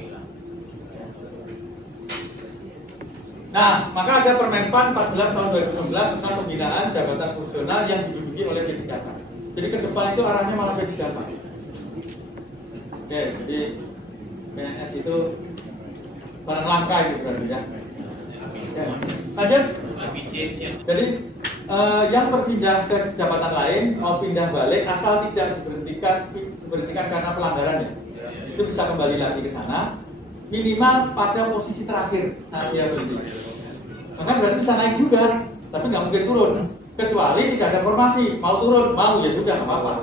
Nah, maka ada Permenpan 14 tahun 2019 tentang pembinaan jabatan fungsional yang diduduki oleh P3K. Jadi ke depan itu arahnya malah P3K. Oke, jadi PNS itu barang langka itu berarti ya. Ya. Lanjut. Jadi yang berpindah ke jabatan lain mau pindah balik asal tidak diberhentikan karena pelanggaran ya. Itu bisa kembali lagi ke sana. minimal pada posisi terakhir saat dia berhenti. Maka berarti bisa naik juga, tapi nggak mungkin turun. Kecuali tidak ada formasi, mau turun, mau ya sudah nggak apa-apa.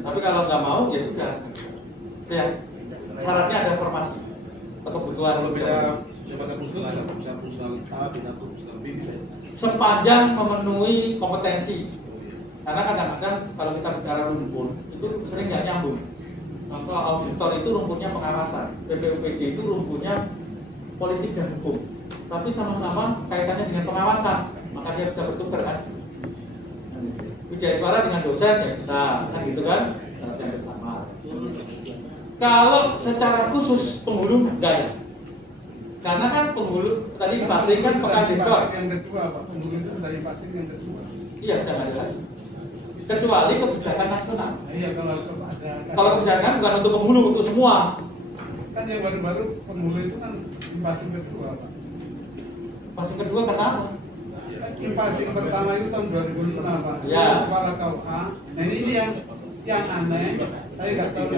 Tapi kalau nggak mau ya sudah. Ya, syaratnya ada formasi. Kebutuhan Kalau beda jabatan fungsional bisa fungsional A dengan fungsional B bisa. Sepanjang memenuhi kompetensi. Karena kadang-kadang kalau kita bicara rumpun itu sering nggak nyambung. Contoh auditor itu rumputnya pengawasan, BPUPD itu rumputnya politik dan hukum. Tapi sama-sama kaitannya dengan pengawasan, maka dia bisa bertukar kan. Wijaya Suara dengan dosen ya bisa, kan gitu kan? Yang bersama. Kalau secara khusus penghulu enggak ya. Karena kan penghulu tadi pasing kan pekan diskon. Yang kedua, Pak, penghulu itu dari pasing yang kedua. Iya, jangan ada lagi. Kecuali kebijakan nasional. Iya, ada. Kalau kebijakan bukan untuk penghulu, untuk semua. Kan yang baru-baru penghulu itu kan pasing kedua, Pak. Pasing kedua kenapa? Pasing pertama itu tahun 2005, Pak. Ya. Kepala KUA. Nah ini yang aneh. Saya nggak tahu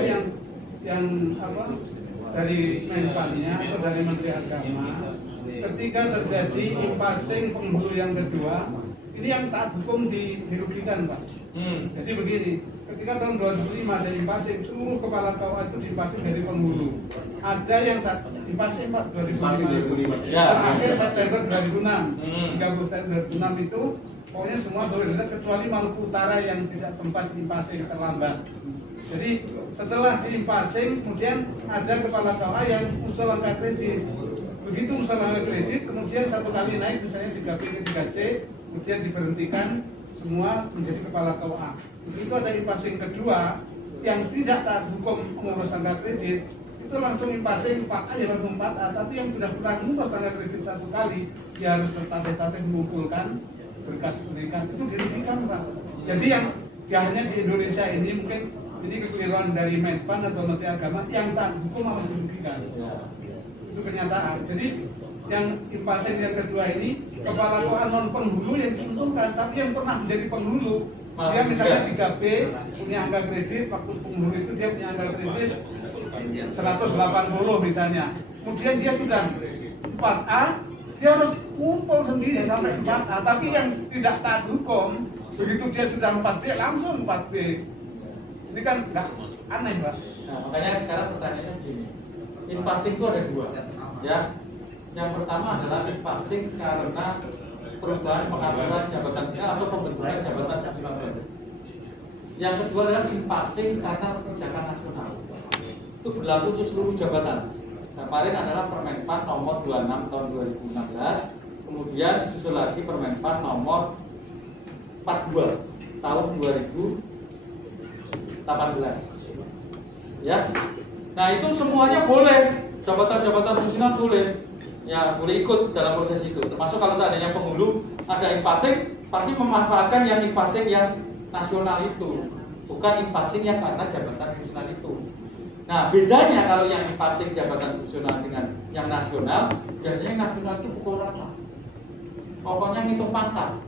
yang apa dari Menpannya atau dari Menteri Agama. Ketika terjadi impasing penghulu yang kedua, ini yang taat hukum dirugikan, Pak. Jadi begini, ketika tahun 2005 ada impasing, seluruh kepala KUA itu impasing dari penghulu. Ada yang impasing, Pak, 2005. Ya. Terakhir September 2006. 30 September 2006 itu pokoknya semua boleh kecuali Maluku Utara yang tidak sempat impasing terlambat. Jadi setelah diimpasing, kemudian ada kepala KUA yang usul angka kredit. Begitu usul angka kredit, kemudian satu kali naik misalnya 3B ke 3C, kemudian diberhentikan semua menjadi kepala KUA. Begitu ada impasing kedua yang tidak taat hukum mengurus angka kredit, itu langsung impasing 4A ya langsung 4A, tapi yang sudah pernah mengurus angka kredit satu kali, dia harus bertatih-tatih mengumpulkan berkas pendidikan, itu dirugikan, Pak. Jadi yang hanya di Indonesia ini mungkin ini kekeliruan dari Menpan atau Menteri Agama yang taat hukum akan dirugikan. Itu kenyataan. Jadi yang impasing yang kedua ini kepala KUA non penghulu yang diuntungkan, tapi yang pernah menjadi penghulu dia misalnya 3B punya angka kredit, waktu penghulu itu dia punya angka kredit 180 misalnya, kemudian dia sudah 4A, dia harus kumpul sendiri sampai 4A, tapi yang tidak taat hukum begitu dia sudah 4B langsung 4B. Ini kan nggak aneh, Pak. Nah, makanya sekarang pertanyaannya begini, impasing itu ada dua, ya. Yang pertama adalah impasing karena perubahan pengaturan jabatan atau pembentukan jabatan nasional. Yang kedua adalah impasing karena kebijakan nasional. Itu berlaku untuk seluruh jabatan. Kemarin adalah Permenpan nomor 26 tahun 2016, kemudian disusul lagi Permenpan nomor 42 tahun 2018. Ya. Nah, itu semuanya boleh, jabatan-jabatan fungsional boleh. Ya, boleh ikut dalam proses itu. Termasuk kalau seandainya penghulu ada impasing, pasti memanfaatkan yang impasing yang nasional itu, bukan impasing yang karena jabatan fungsional itu. Nah, bedanya kalau yang impasing jabatan fungsional dengan yang nasional, biasanya yang nasional itu pukul rata. Pokoknya ngitung pangkat.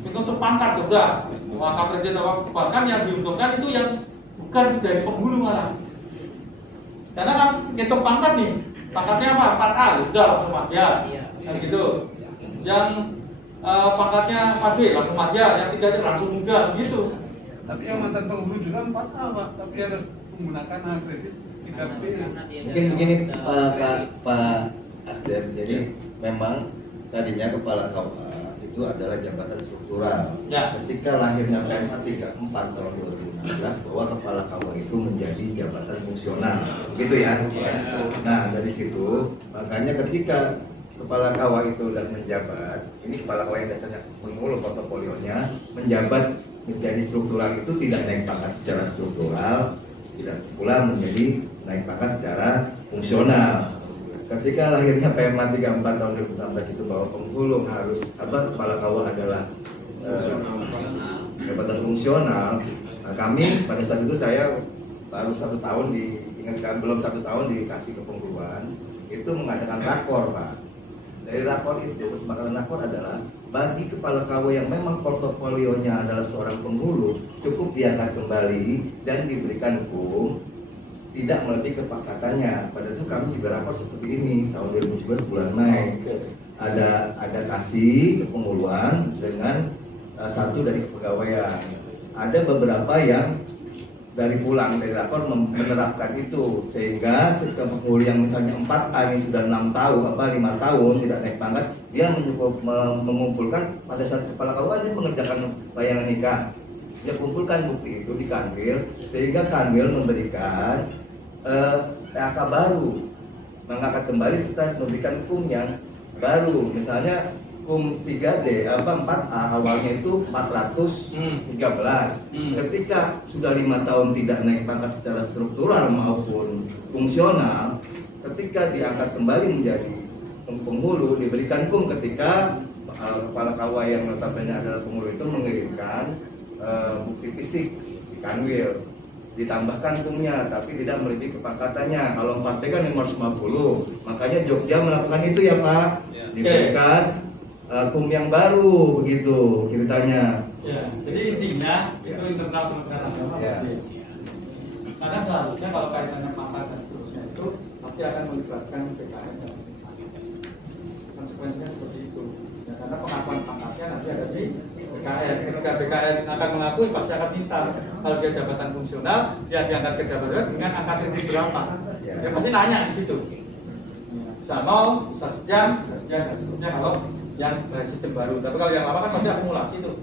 Ngitung pangkat udah. Angka kredit atau bahkan yang diuntungkan itu yang bukan dari penghulu malah. Karena kan ngitung pangkat nih. Pangkatnya apa? 4A, udah langsung madya. Kan gitu. Yang pangkatnya 4B langsung madya, yang 3 langsung muda gitu. Tapi yang mantan penghulu juga 4A, Pak, tapi harus menggunakan hak kredit 3B. Mungkin begini Pak Asdem, jadi memang tadinya kepala KUA itu adalah jabatan struktural. Ya. Ketika lahirnya PMA 34 tahun 2016 bahwa kepala KUA itu menjadi jabatan fungsional, gitu ya. Nah dari situ makanya ketika kepala KUA itu sudah menjabat, ini kepala KUA yang dasarnya mengurus portofolionya, menjabat menjadi struktural itu tidak naik pangkat secara struktural, tidak pula menjadi naik pangkat secara fungsional. Ketika lahirnya PMA 34 tahun 2016 itu bahwa penghulu harus kepala KUA adalah jabatan fungsional. Nah, kami pada saat itu saya baru 1 tahun diingatkan, belum 1 tahun dikasih kepenghuluan, itu mengadakan rakor, Pak. Dari rakor itu, kesepakatan rakor adalah bagi kepala KUA yang memang portofolionya adalah seorang penghulu, cukup diangkat kembali dan diberikan hukum tidak melebihi kesepakatannya. Pada itu kami juga rapor seperti ini tahun 2017 bulan Mei. Ada kasih kepenguluan dengan satu dari kepegawaian. Ada beberapa yang dari pulang dari rapor menerapkan itu, sehingga sistem penghulu yang misalnya 4A ini sudah 6 tahun 5 tahun tidak naik pangkat, dia mengumpulkan pada saat kepala KUA dia mengerjakan layangan nikah, dia kumpulkan bukti itu di Kanwil, sehingga Kanwil memberikan PAK baru, mengangkat kembali serta memberikan kum yang baru. Misalnya kum 3D 4A awalnya itu 413. Ketika sudah 5 tahun tidak naik pangkat secara struktural maupun fungsional, ketika diangkat kembali menjadi penghulu, diberikan kum ketika kepala KUA yang notabene adalah penghulu itu mengirimkan bukti fisik di Kanwil, ditambahkan kumnya tapi tidak melebihi kepangkatannya. Kalau 4D kan 550, makanya Jogja melakukan itu ya Pak, diberikan kum yang baru begitu ceritanya. Ya, jadi intinya itu internal Kementerian Agama. Ya. Karena seharusnya kalau kaitannya pangkat dan seterusnya itu pasti akan melibatkan PKN dan konsekuensinya seperti itu. Ya, karena pengakuan pangkatnya nanti ada di PKN. Ketika PKN akan mengakui pasti akan minta kalau dia jabatan fungsional dia diangkat ke jabatan dengan angka tinggi berapa. Dia pasti nanya di situ. Bisa 0, bisa sekian, dan seterusnya kalau yang sistem baru. Tapi kalau yang lama kan pasti akumulasi tuh.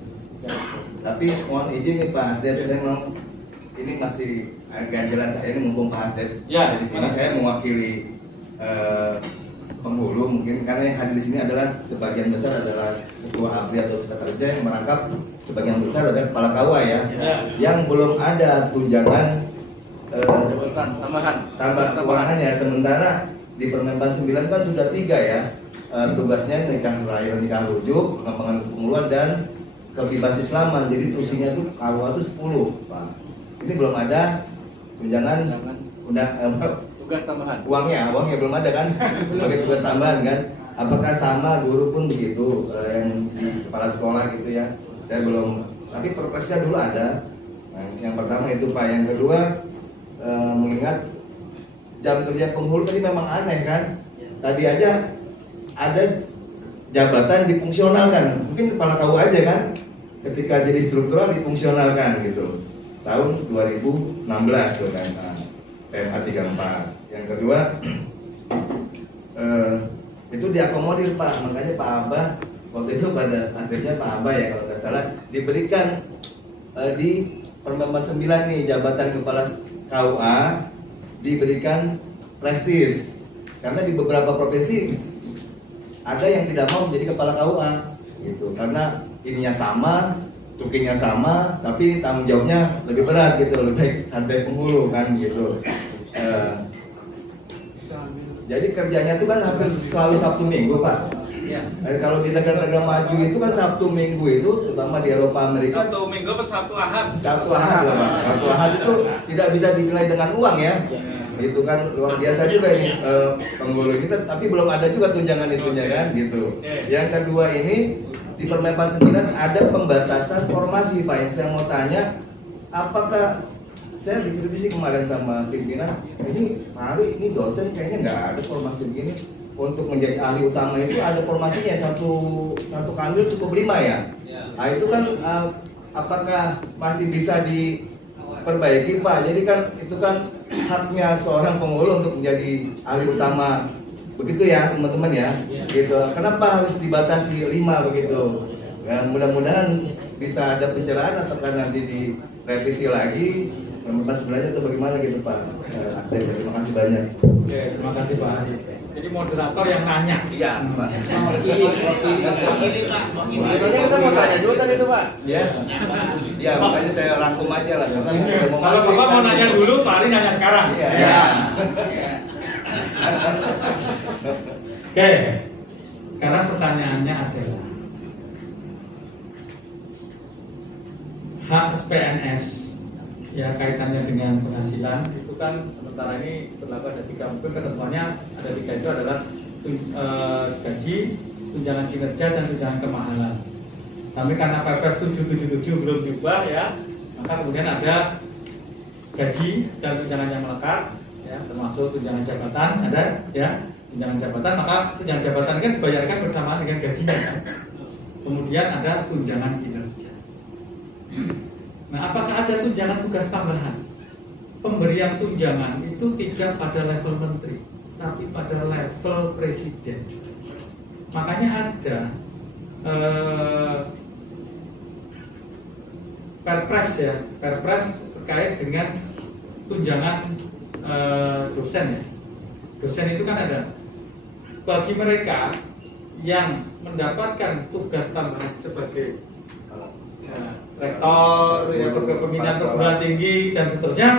Tapi mohon izin nih Pak Hasdep, saya mau ini masih agak jalan saya ini mumpung Pak Hasdep. Ya, di sini saya mewakili penghulu mungkin karena yang hadir di sini adalah sebagian besar adalah ketua ABRI atau sekretaris yang merangkap sebagian besar adalah kepala KUA ya. Yang belum ada tunjangan tambah keuangannya, sementara di Permenpan 9 kan sudah 3 ya. Tugasnya nikah lahir, nikah rujuk, pengembangan kepenguluan dan kebebasan. Jadi tusinya itu KUA itu 10 Pak. Ini belum ada tunjangan Tugas tambahan. Uangnya belum ada kan? Sebagai tugas tambahan kan? Apakah sama guru pun begitu yang di kepala sekolah gitu ya? Saya belum. Tapi perpresnya dulu ada. Nah, yang pertama itu Pak. Yang kedua mengingat jam kerja penghulu tadi memang aneh kan? Tadi aja ada jabatan difungsionalkan, mungkin kepala KUA aja kan, ketika jadi struktural difungsionalkan gitu, tahun 2016 tuh kan, PMH 34. Yang kedua itu diakomodir Pak, makanya Pak Abah waktu itu pada akhirnya Pak Abah ya kalau nggak salah diberikan di Permenpan 9 nih jabatan kepala KUA diberikan prestis, karena di beberapa provinsi ada yang tidak mau menjadi kepala KUA gitu, karena ininya sama, tukinya sama, tapi tanggung jawabnya lebih berat gitu, lebih baik santai penghulu kan gitu. Jadi kerjanya itu kan hampir selalu Sabtu Minggu Pak. Ya. Kalau di negara-negara maju itu kan Sabtu Minggu itu, terutama di Eropa Amerika. Sabtu Minggu atau Sabtu Ahad? Sabtu Ahad lah Pak. Sabtu Ahad itu tidak bisa dinilai dengan uang ya. Itu kan luar biasa juga ini penghulu kita, tapi belum ada juga tunjangan itunya kan gitu. Yang kedua ini di Permenpan 9 ada pembatasan formasi Pak. Yang saya mau tanya, apakah saya dikritisi kemarin sama pimpinan, ini Mari ini dosen kayaknya nggak ada formasi begini. Untuk menjadi ahli utama itu ada formasinya satu Kanwil cukup 5 ya. Nah itu kan apakah masih bisa diperbaiki Pak? Jadi kan itu kan haknya seorang penghulu untuk menjadi ahli utama, begitu ya teman-teman ya, gitu. Kenapa harus dibatasi 5 begitu? Ya, mudah-mudahan bisa ada pencerahan atau kan nanti direvisi lagi. Pas belajar atau bagaimana gitu Pak. Terima kasih banyak. Oke, terima kasih Pak. Jadi moderator yang nanya. Iya Pak. Sebenarnya kita mau tanya juga tadi itu Pak. Ya. Ya makanya saya rangkum aja lah. Kalau Bapak mau nanya dulu, Pak Ari nanya sekarang. Iya. Oke. Karena pertanyaannya adalah hak PNS ya kaitannya dengan penghasilan itu kan sementara ini berlaku ada 3, mungkin ketentuannya ada 3 itu adalah gaji, tunjangan kinerja dan tunjangan kemahalan. Tapi karena Perpres 777 belum diubah ya, maka kemudian ada gaji dan tunjangan yang melekat, ya, termasuk tunjangan jabatan ada, ya, tunjangan jabatan, maka tunjangan jabatan kan dibayarkan bersamaan dengan gajinya kan. Kemudian ada tunjangan kinerja. Nah, apakah ada tunjangan tugas tambahan? Pemberian tunjangan itu tidak pada level menteri, tapi pada level presiden. Makanya ada perpres ya, perpres terkait dengan tunjangan dosen ya. Dosen itu kan ada bagi mereka yang mendapatkan tugas tambahan sebagai rektor, ya, pembinaan perguruan tinggi dan seterusnya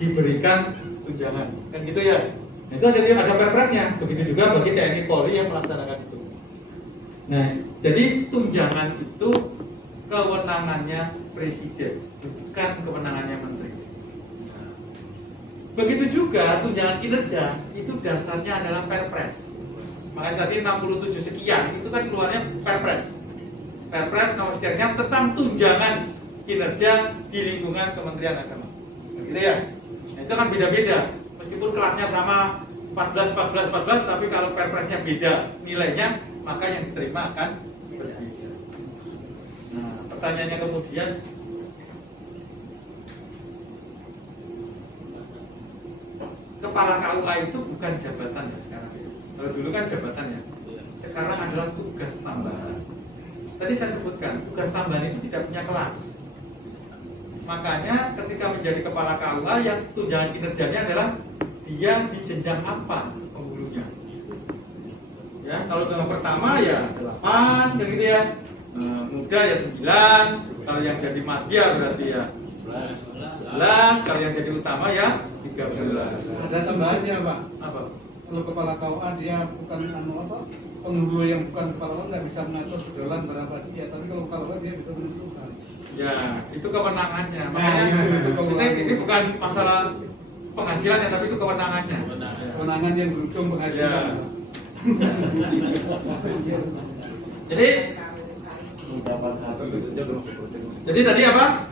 diberikan tunjangan, kan gitu ya. Nah, itu ada perpresnya. Begitu juga bagi TNI Polri yang melaksanakan itu. Nah, jadi tunjangan itu kewenangannya presiden, bukan kewenangannya menteri. Nah, begitu juga tunjangan kinerja itu dasarnya adalah perpres. Makanya tadi 67 sekian itu kan keluarnya perpres. Perpres nomor sekian tentang tunjangan kinerja di lingkungan Kementerian Agama. Begitu ya. Nah, itu kan beda-beda. Meskipun kelasnya sama 14, tapi kalau perpresnya beda nilainya, maka yang diterima akan berbeda. Nah, pertanyaannya kemudian, kepala KUA itu bukan jabatan ya sekarang. Kalau dulu kan jabatan ya. Sekarang adalah tugas tambahan. Tadi saya sebutkan, tugas tambahan itu tidak punya kelas. Makanya ketika menjadi kepala KUA, yang tunjangan kinerjanya adalah dia di jenjang apa penghulunya. Ya, kalau yang pertama ya 8, begitu ya. Muda ya 9, kalau yang jadi madya berarti ya 11, kalau yang jadi utama ya 13. Ada tambahannya, Pak. Apa? Kalau kepala KUA dia bukan penghulu yang bukan kepala KUA nggak bisa mengatur perdolan berapa dia, tapi kalau KUA dia bisa menentukan. Ya, itu kewenangannya. Makanya ini bukan masalah penghasilannya, tapi itu kewenangannya. Kewenangan yang berujung penghasilan. Ya. Jadi tadi apa?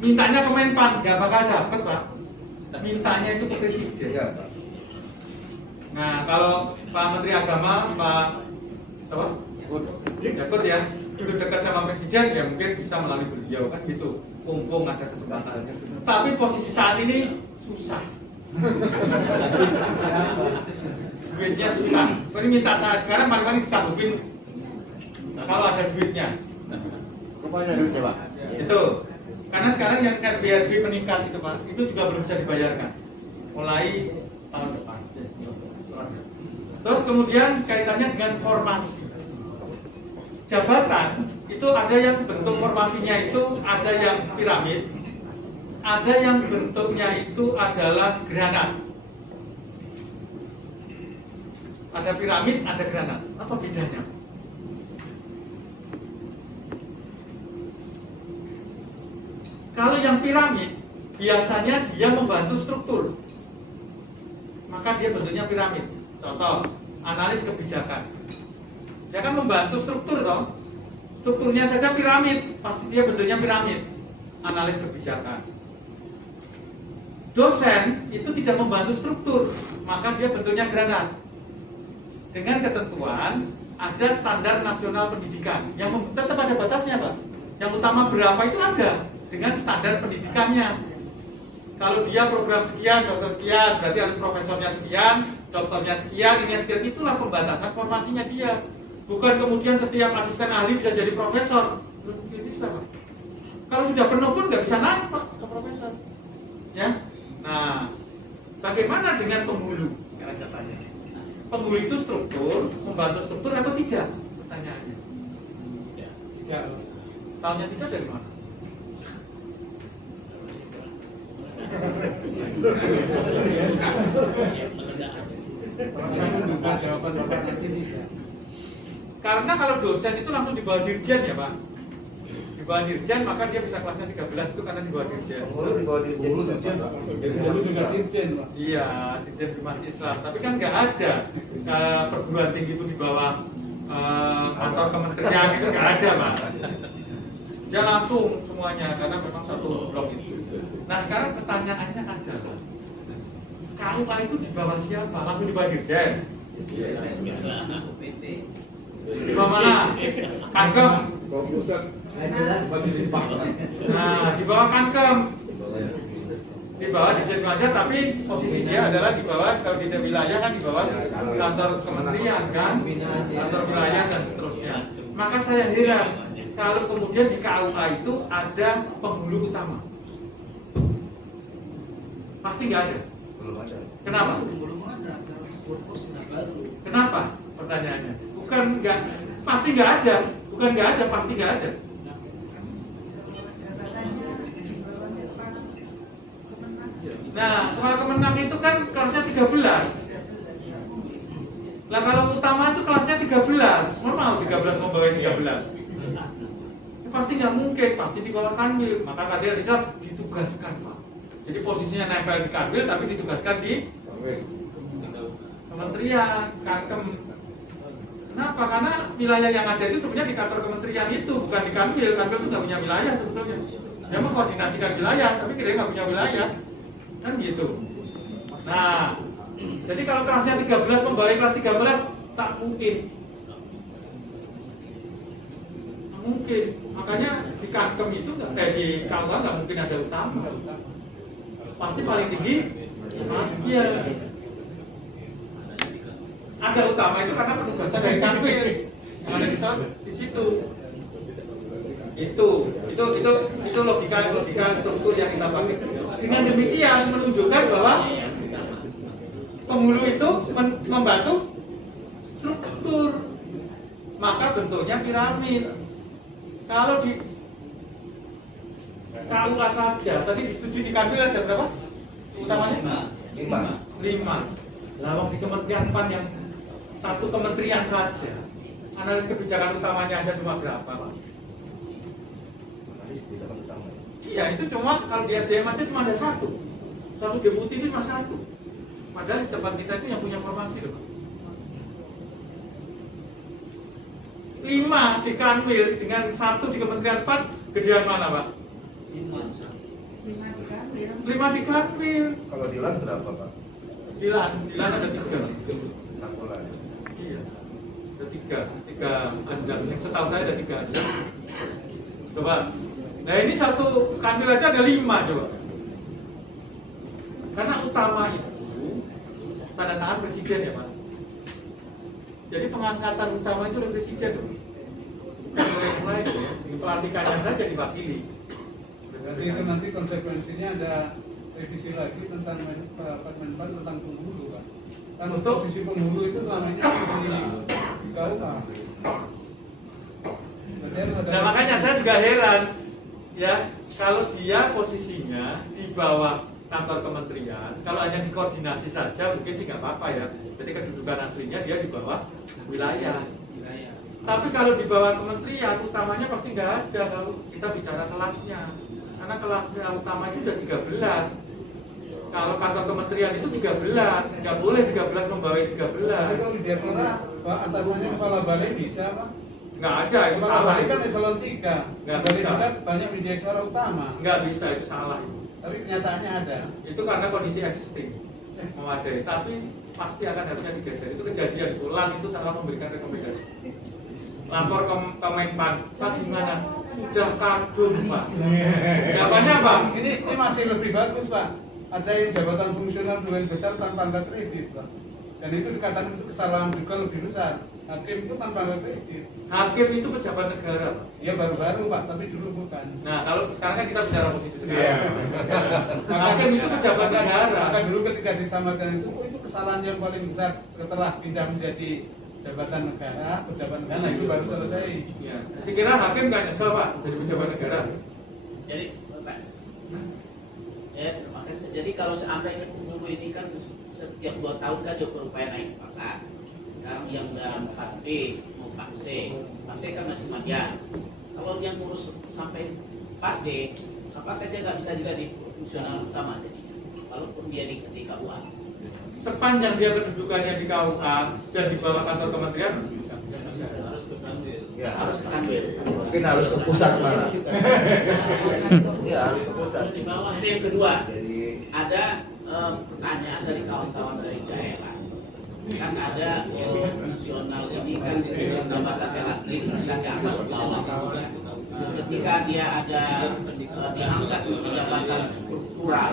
Mintanya ke Menpan, nggak bakal dapat, Pak. Mintanya itu ke presiden. Ya, Pak. Nah, kalau Pak Menteri Agama, Pak siapa? Yakut ya, itu dekat sama presiden, ya mungkin bisa melalui beliau kan gitu. Mumpung ada kesempatan. Tapi posisi saat ini susah. Duitnya susah. Ini minta saya sekarang paling-paling disanggupin kalau ada duitnya. Rupanya duitnya, Pak. Itu. Karena sekarang yang RBRB meningkat itu, Pak, itu juga belum bisa dibayarkan. Mulai tahun depan. Terus kemudian kaitannya dengan formasi. Jabatan itu ada yang bentuk formasinya itu ada yang piramid, ada yang bentuknya itu adalah granat. Ada piramid, ada granat. Apa bedanya? Kalau yang piramid biasanya dia membantu struktur, maka dia bentuknya piramid. Contoh, analis kebijakan. Dia kan membantu struktur toh. Strukturnya saja piramid, pasti dia bentuknya piramid. Analis kebijakan. Dosen itu tidak membantu struktur, maka dia bentuknya granat. Dengan ketentuan ada standar nasional pendidikan yang tetap ada batasnya, Pak. Yang utama berapa itu ada dengan standar pendidikannya. Kalau dia program sekian, dokter sekian, berarti harus profesornya sekian, dokternya sekian, ini sekian, itulah pembatasan formasinya dia. Bukan kemudian setiap asisten ahli bisa jadi profesor. Belum bisa, Pak. Kalau sudah penuh pun nggak bisa naik, Pak, ke profesor. Ya. Nah, bagaimana dengan penghulu? Sekarang saya tanya. Penghulu itu struktur, membantu struktur atau tidak? Pertanyaannya. Ya. Tahunya tidak dari mana? Karena kalau dosen itu langsung di bawah dirjen ya, Pak. Di bawah dirjen maka dia bisa kelasnya 13 itu karena di bawah dirjen. Di bawah dirjen. Dulu juga dirjen, Pak. Iya, dirjen Bimas Islam. Tapi kan nggak ada perguruan tinggi itu di bawah kantor kementerian itu nggak ada, Pak. Dia langsung semuanya karena memang satu blok itu. Nah sekarang pertanyaannya adalah KUA itu di bawah siapa? Langsung di bawah Dirjen. Di bawah mana? Kankem. Nah, di bawah Kankem. Di bawah Dirjen Pelajar, tapi posisi dia adalah di bawah, kalau di wilayah kan di bawah kantor kementerian kan, kantor wilayah dan seterusnya. Maka saya heran kalau kemudian di KUA itu ada penghulu utama. Pasti nggak ada. Belum ada. Kenapa? Belum ada, karena purpose sudah baru. Kenapa? Pertanyaannya. Bukan nggak, pasti nggak ada. Bukan nggak ada, pasti nggak ada. Jabatannya di bawahnya Pak Kemenang. Nah, kepala Kemenang itu kan kelasnya 13. Lah kalau utama itu kelasnya 13. Normal 13 membawa 13. Pasti nggak mungkin, pasti di bawah Kanwil. Maka KDR ditugaskan, Pak. Jadi posisinya nempel di Kanwil tapi ditugaskan di kementerian, Kankem. Kenapa? Karena wilayah yang ada itu sebenarnya di kantor kementerian itu, bukan di Kanwil. Kanwil itu nggak punya wilayah sebetulnya. Dia mengkoordinasikan wilayah, tapi kira nggak punya wilayah. Kan gitu. Nah, jadi kalau kelasnya 13 membawa kelas 13, tak mungkin. Tak mungkin. Makanya di Kankem itu, di KUA nggak mungkin ada utama. Pasti paling tinggi. Iya. Ada utama itu karena penugasan dari Kanwil yang ada di situ. Itu logika struktur yang kita pakai. Dengan demikian menunjukkan bahwa penghulu itu membantu struktur, maka bentuknya piramid. Kalau di KUA saja, tadi disetujui di Kanwil ada berapa? Utamanya? 5. Lawang di Kementerian PAN yang satu kementerian saja, analis kebijakan utamanya aja cuma berapa, Pak? Analis kebijakan utama. Iya, itu cuma kalau di SDM aja cuma ada satu deputi itu cuma satu. Padahal di tempat kita itu yang punya formasi loh. 5 di Kanwil dengan 1 di Kementerian PAN, gedean mana, Pak? 5 di Kanwil. 5 di Kanwil. Kalau di LAN berapa, Pak? Dilan ada 3. Nakola. Iya, ada 3 anjang. Yang setahu saya ada 3 anjang. Coba. Nah ini satu Kanwil aja ada 5 coba. Karena utama itu tanda tangan presiden ya, Pak. Jadi pengangkatan utama itu oleh presiden, bukan oleh yang lain. Pelantikannya saja diwakili. Berarti itu nanti konsekuensinya ada revisi lagi tentang Menpan tentang penghulu, Pak. Kan Untuk posisi penghulu itu selama ini di KUA. Nah makanya saya juga heran ya, kalau dia posisinya di bawah kantor kementerian, kalau hanya dikoordinasi saja mungkin sih nggak apa-apa ya. Jadi kedudukan aslinya dia di bawah wilayah. Tapi kalau di bawah kementerian utamanya pasti nggak ada kalau kita bicara kelasnya. Karena kelasnya utama itu udah 13. Kalau kantor kementerian itu 13, nggak boleh 13 membawa 13. Tapi kalau di Diaspora, Pak, atasannya kepala balai bisa, Pak? Nggak ada, itu Kepala salah. balai kan eselon 3. Nggak Balai bisa. tingkat banyak di Diaspora utama. Nggak bisa, itu salah. Tapi kenyataannya ada. Itu karena kondisi existing memadai, tapi pasti akan harusnya digeser. Itu kejadian, LAN itu salah memberikan rekomendasi. Lapor ke Menpan, Pak gimana? Sudah kadung, Pak. Jawabannya apa? Ini masih lebih bagus, Pak. Ada yang jabatan fungsional domain besar tanpa angka kredit, Pak. Dan itu dikatakan itu kesalahan juga lebih besar. Hakim itu tanpa angka kredit. Hakim itu pejabat negara, Pak. Iya baru-baru, Pak, tapi dulu bukan. Nah, kalau sekarang kan kita bicara posisi sekarang. Hakim itu pejabat negara. Maka dulu ketika disamakan itu, oh, itu kesalahan yang paling besar setelah pindah menjadi jabatan negara, pejabat negara itu baru selesai. Ya. Dikira hakim nggak nyesel, Pak, jadi pejabat negara. Jadi, Pak, jadi kalau seandainya penghulu ini kan setiap 2 tahun kan dia berupaya naik pangkat. Sekarang yang udah 4B mau Pak C kan masih panjang. Kalau yang ngurus sampai 4D, apakah dia nggak bisa juga di fungsional utama jadinya? Walaupun dia di KUA. Sepanjang dia kedudukannya di KUA dan di bawah kantor kementerian, Harus ke Kanwil. Ya, Harus ke Kanwil. mungkin harus ke pusat malah. Iya, harus ke pusat. Di bawah itu yang kedua. Jadi Ada pertanyaan dari kawan-kawan dari daerah. Kan ada nasional ini kan jabatan elastis dan ke atas bawah. Ketika dia ada diangkat untuk jabatan struktural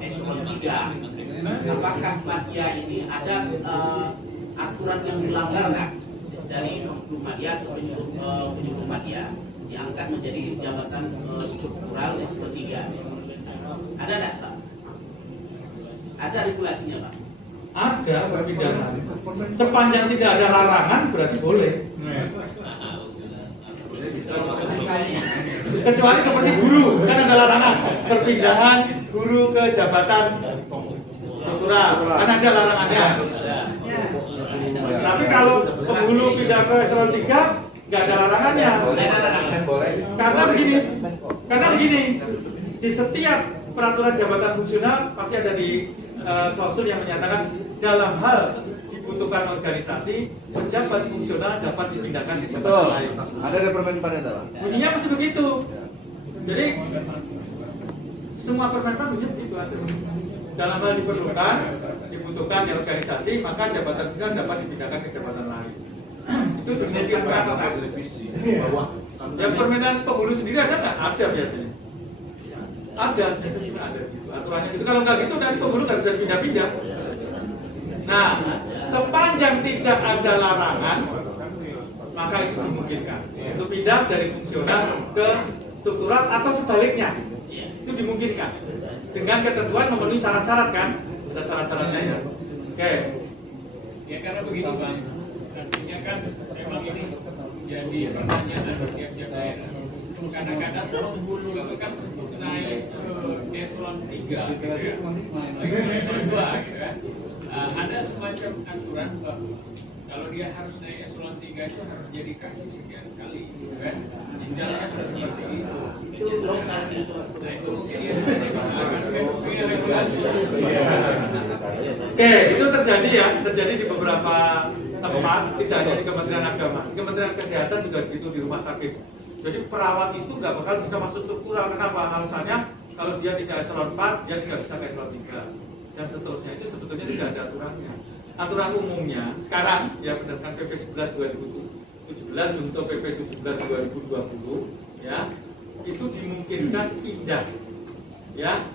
eselon 3, apakah media ini ada aturan yang dilanggar nggak dari media atau penyuluh media diangkat menjadi jabatan struktural eselon 3? Ada nggak, Pak? Ada regulasinya, Pak? Ada perpindahan. Sepanjang tidak ada larangan berarti boleh. Kecuali seperti guru, kan ada larangan perpindahan guru ke jabatan struktural, kan ada larangannya. Tapi kalau penghulu pindah ke eselon 3 nggak ada larangannya. Karena begini, di setiap peraturan jabatan fungsional pasti ada di klausul yang menyatakan dalam hal dibutuhkan organisasi, pejabat fungsional dapat dipindahkan ke jabatan lain. Ada permen-permen Pak. Bunyinya pasti begitu. Jadi semua permen bunyinya begitu. Dalam hal dibutuhkan di organisasi, maka jabatan fungsional dapat dipindahkan ke jabatan lain. Itu dimungkinkan. Yang permenan penghulu sendiri ada nggak? Ada biasanya. Ada, itu juga ada. Aturannya itu kalau nggak gitu nanti penghulu nggak bisa pindah-pindah. Nah, sepanjang tidak ada larangan, maka itu dimungkinkan untuk pindah dari fungsional ke struktural atau sebaliknya. Itu dimungkinkan dengan ketentuan memenuhi syarat-syarat kan? Ada syarat-syaratnya ya. Oke. Ya karena begini Pak, artinya kan memang ini jadi pertanyaan tiap-tiap daerah. Kadang-kadang penghulu itu kan naik ke eselon 3 gitu ya, eselon 2 gitu kan. Ada semacam aturan bahwa kalau dia harus naik eselon 3 itu harus jadi kasih sekian kali gitu kan. Jenjangnya harus seperti itu. Nah itu mungkin ya punya regulasi. Oke, itu terjadi di beberapa tempat, tidak hanya di Kementerian Agama, Kementerian Kesehatan juga begitu di rumah sakit. Jadi perawat itu nggak bakal bisa masuk struktural. Kenapa? Alasannya kalau dia tidak eselon 4, dia tidak bisa ke eselon 3 dan seterusnya. Itu sebetulnya tidak ada aturannya. Aturan umumnya sekarang ya berdasarkan PP 11 2017 untuk PP 17 2020 ya itu dimungkinkan pindah ya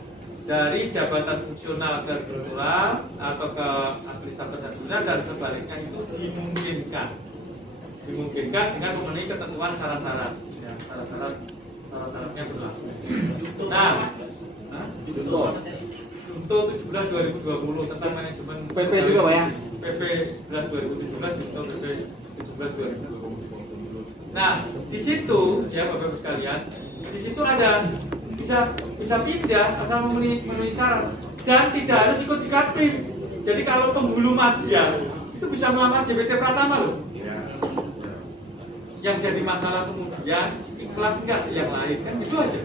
dari jabatan fungsional ke struktural atau ke administrator dan sebagainya dan sebaliknya itu dimungkinkan dengan memenuhi ketentuan syarat-syarat ya, syarat-syaratnya berlaku. Nah, Junto 17 2020 tentang manajemen PP juga Pak ya? PP 11 2017 Junto PP 17 2020. Nah, di situ ya Bapak Ibu sekalian, di situ ada bisa pindah asal memenuhi syarat dan tidak harus ikut di Kapim. Jadi kalau penghulu madya itu bisa melamar JPT Pratama loh. Yang jadi masalah kemudian ikhlas enggak yang lain kan gitu aja.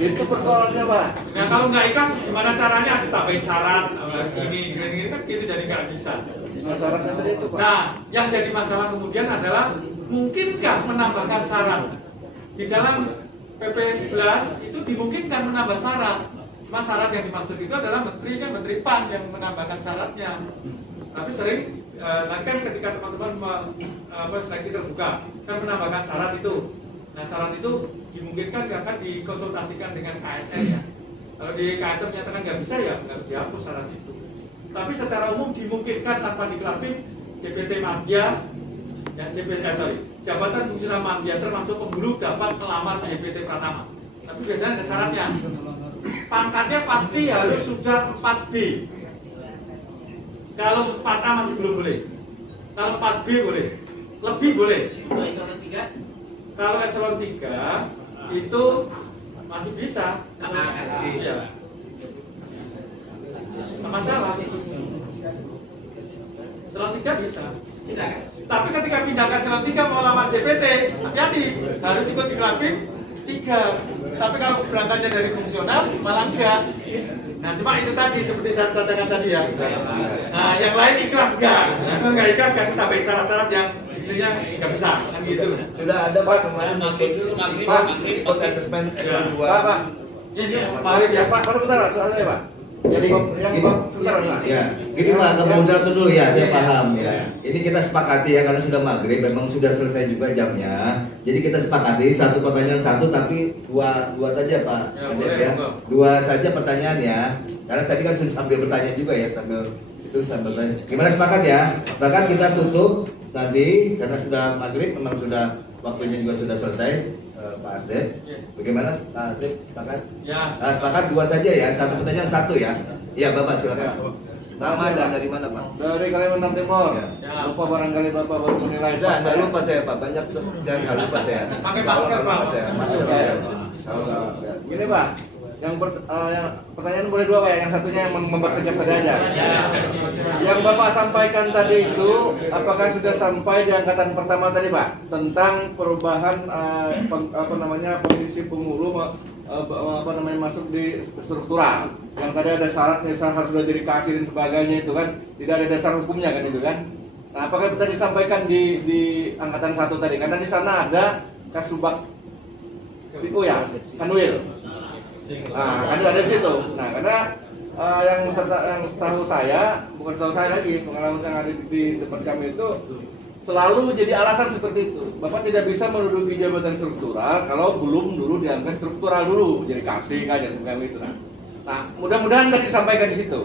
Itu persoalannya Pak. Nah kalau nggak ikhlas gimana caranya ditambahin syarat harus ini kan gitu jadi nggak bisa. Syaratnya tadi itu Pak. Nah yang jadi masalah kemudian adalah mungkinkah menambahkan syarat di dalam PP 11 itu dimungkinkan menambah syarat. Cuma syarat yang dimaksud itu adalah Menteri PAN yang menambahkan syaratnya. Tapi sering nanti kan ketika teman-teman seleksi terbuka kan menambahkan syarat itu. Nah syarat itu dimungkinkan akan dikonsultasikan dengan KSN ya. Kalau di KSN menyatakan nggak bisa ya nggak dihapus syarat itu. Tapi secara umum dimungkinkan tanpa dikelapin JPT Madya dan jabatan fungsional Madya termasuk penghulu dapat melamar JPT Pratama. Tapi biasanya ada syaratnya. Pangkatnya pasti harus sudah 4B. Kalau 4A masih belum boleh. Kalau 4B boleh. Lebih boleh. Eselon 3? Kalau eselon 3 itu masih bisa. Iya. Nggak masalah. Eselon 3 bisa. Tapi ketika pindah ke eselon 3 mau lamar JPT, hati-hati, harus ikut di Klapim 3. Tapi kalau berangkatnya dari fungsional malah enggak. Nah cuma itu tadi seperti saya katakan tadi ya. Nah yang lain ikhlas enggak? Nah, enggak ikhlas kasih tambahin syarat-syarat yang intinya nggak bisa kan gitu. Sudah ada Pak kemarin ikut asesmen eselon 2. Pak. Ini Ya, Pak Arif ya. Pak, bentar, soalnya Pak. Jadi yang sebentar Pak. ya, gini Pak, kemudian dulu ya, saya paham ya. Ini kita sepakati ya, karena sudah maghrib, memang sudah selesai juga jamnya. Jadi kita sepakati satu pertanyaan satu, tapi dua saja Pak. Ya, Adep, boleh, ya. monggo. Dua saja pertanyaan ya. Karena tadi kan sudah sambil bertanya juga ya, sambil bertanya. Gimana sepakat ya? Bahkan kita tutup nanti karena sudah maghrib, memang sudah waktunya juga sudah selesai. Pak Asdep, bagaimana Pak Asdep, sepakat? Ya. Nah, sepakat dua saja ya, satu pertanyaan satu ya. Iya Bapak silakan. Nama dan dari mana Pak? Dari Kalimantan Timur. Ya. Lupa barangkali Bapak baru menilai. Jangan lupa saya Pak, banyak jangan nggak lupa saya. Pakai masker, Pak. Masker Ya. saya. Ya. Gini Pak, yang pertanyaan boleh dua Pak ya, yang satunya yang mempertegas tadi aja. Yang Bapak sampaikan tadi itu, apakah sudah sampai di angkatan pertama tadi Pak, tentang perubahan posisi pengulu masuk di struktural, yang tadi ada syarat misalnya harus sudah jadi kasir dan sebagainya itu kan, tidak ada dasar hukumnya kan itu kan. Nah, apakah tadi disampaikan di angkatan 1 tadi, karena di sana ada Kasubag ya, Kanwil. Nah, ada di situ. Nah, karena yang setahu saya, bukan setahu saya lagi, pengalaman yang ada di depan kami itu selalu menjadi alasan seperti itu. Bapak tidak bisa menduduki jabatan struktural kalau belum dulu diangkat struktural dulu, jadi kasih aja seperti itu. Nah, mudah-mudahan tadi disampaikan di situ.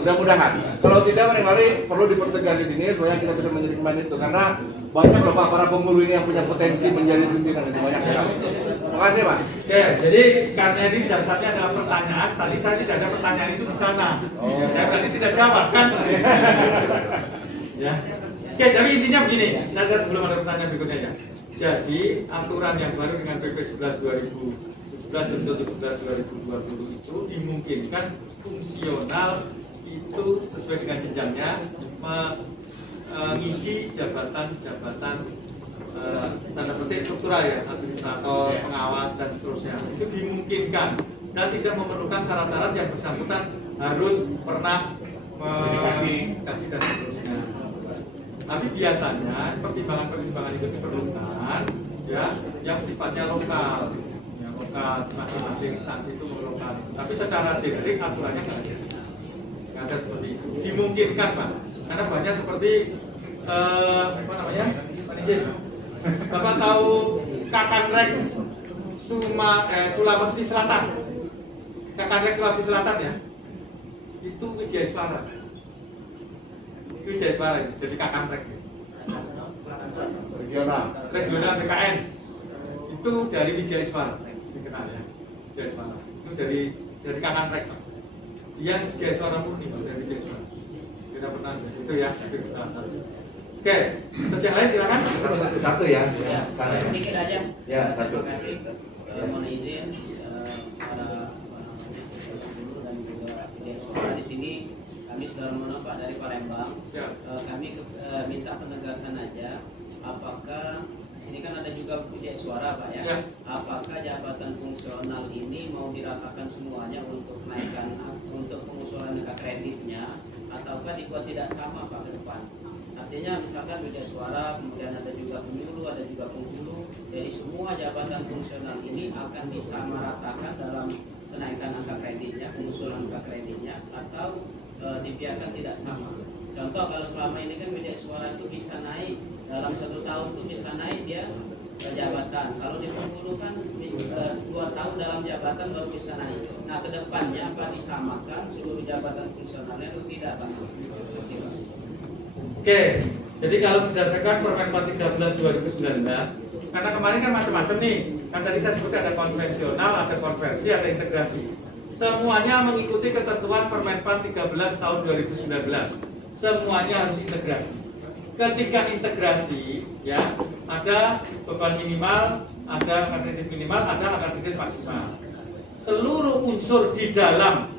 Mudah-mudahan. Kalau tidak, barangkali perlu dipertegas di sini supaya kita bisa menyelesaikan itu, karena banyak loh Pak para pengulu ini yang punya potensi menjadi pimpinan, banyak sekali. Terima kasih Pak. Oke, jadi karena ini dasarnya adalah pertanyaan, tadi saya tidak ada pertanyaan itu di sana. Saya berarti tidak jawab kan? Ya. Oke, tapi intinya begini, saya sebelum ada pertanyaan berikutnya ya. Jadi aturan yang baru dengan PP 11 2017 dan 11 2020 itu dimungkinkan fungsional itu sesuai dengan jenjangnya mengisi jabatan-jabatan tanda petik struktural ya, administrator, pengawas dan seterusnya. Itu dimungkinkan dan tidak memerlukan syarat-syarat yang bersangkutan harus pernah kasih dan seterusnya. Tapi biasanya pertimbangan-pertimbangan itu diperlukan ya yang sifatnya lokal, ya lokal, masing-masing instansi itu lokal. Tapi secara generik aturannya nggak ada seperti itu. Dimungkinkan Pak, karena banyak seperti apa namanya, Pak Nijin. Bapak tahu Kakanrek Sulawesi Selatan, Kakanrek Sulawesi Selatan ya, itu Wijaya Spara. Wijaya Spara, jadi Kakanrek regional BKN itu dari Wijaya Spara, dikenal ya, Wijaya Spara itu dari Kakanrek Pak. Dia Wijaya Spara murni Pak, dari Wijaya Spara. Tidak pernah itu ya, itu salah satu. Oke, terus yang lain silakan. Satu ya. Ya, Sana. sedikit aja. Ya, satu. Terima kasih. Mohon izin para guru dan juga suara di sini. Kami sudah memohon Pak dari Palembang. Ya. Kami minta penegasan aja. Apakah di sini kan ada juga Wijaya Suara Pak ya? Ya. Apakah jabatan fungsional ini mau diratakan semuanya untuk kenaikan untuk pengusulan angka kreditnya, ataukah dibuat tidak sama Pak ke depan? Artinya misalkan Wijaya Suara, kemudian ada juga penyuluh, ada juga penghulu. Jadi semua jabatan fungsional ini akan disamaratakan dalam kenaikan angka kreditnya, pengusulan angka kreditnya, atau dibiarkan tidak sama. Contoh kalau selama ini kan Wijaya Suara itu bisa naik dalam 1 tahun itu bisa naik dia jabatan. Kalau di penghulu kan 2 tahun dalam jabatan baru bisa naik. Nah kedepannya apa disamakan seluruh jabatan fungsionalnya itu tidak Pak? Oke, jadi kalau berdasarkan Permen 13 2019, karena kemarin kan macam-macam nih, kan tadi saya sebut ada konvensional, ada konversi, ada integrasi. Semuanya mengikuti ketentuan Permen 13 tahun 2019. Semuanya harus integrasi. Ketika integrasi, ya ada beban minimal, ada angka kredit minimal, ada angka kredit maksimal. Seluruh unsur di dalam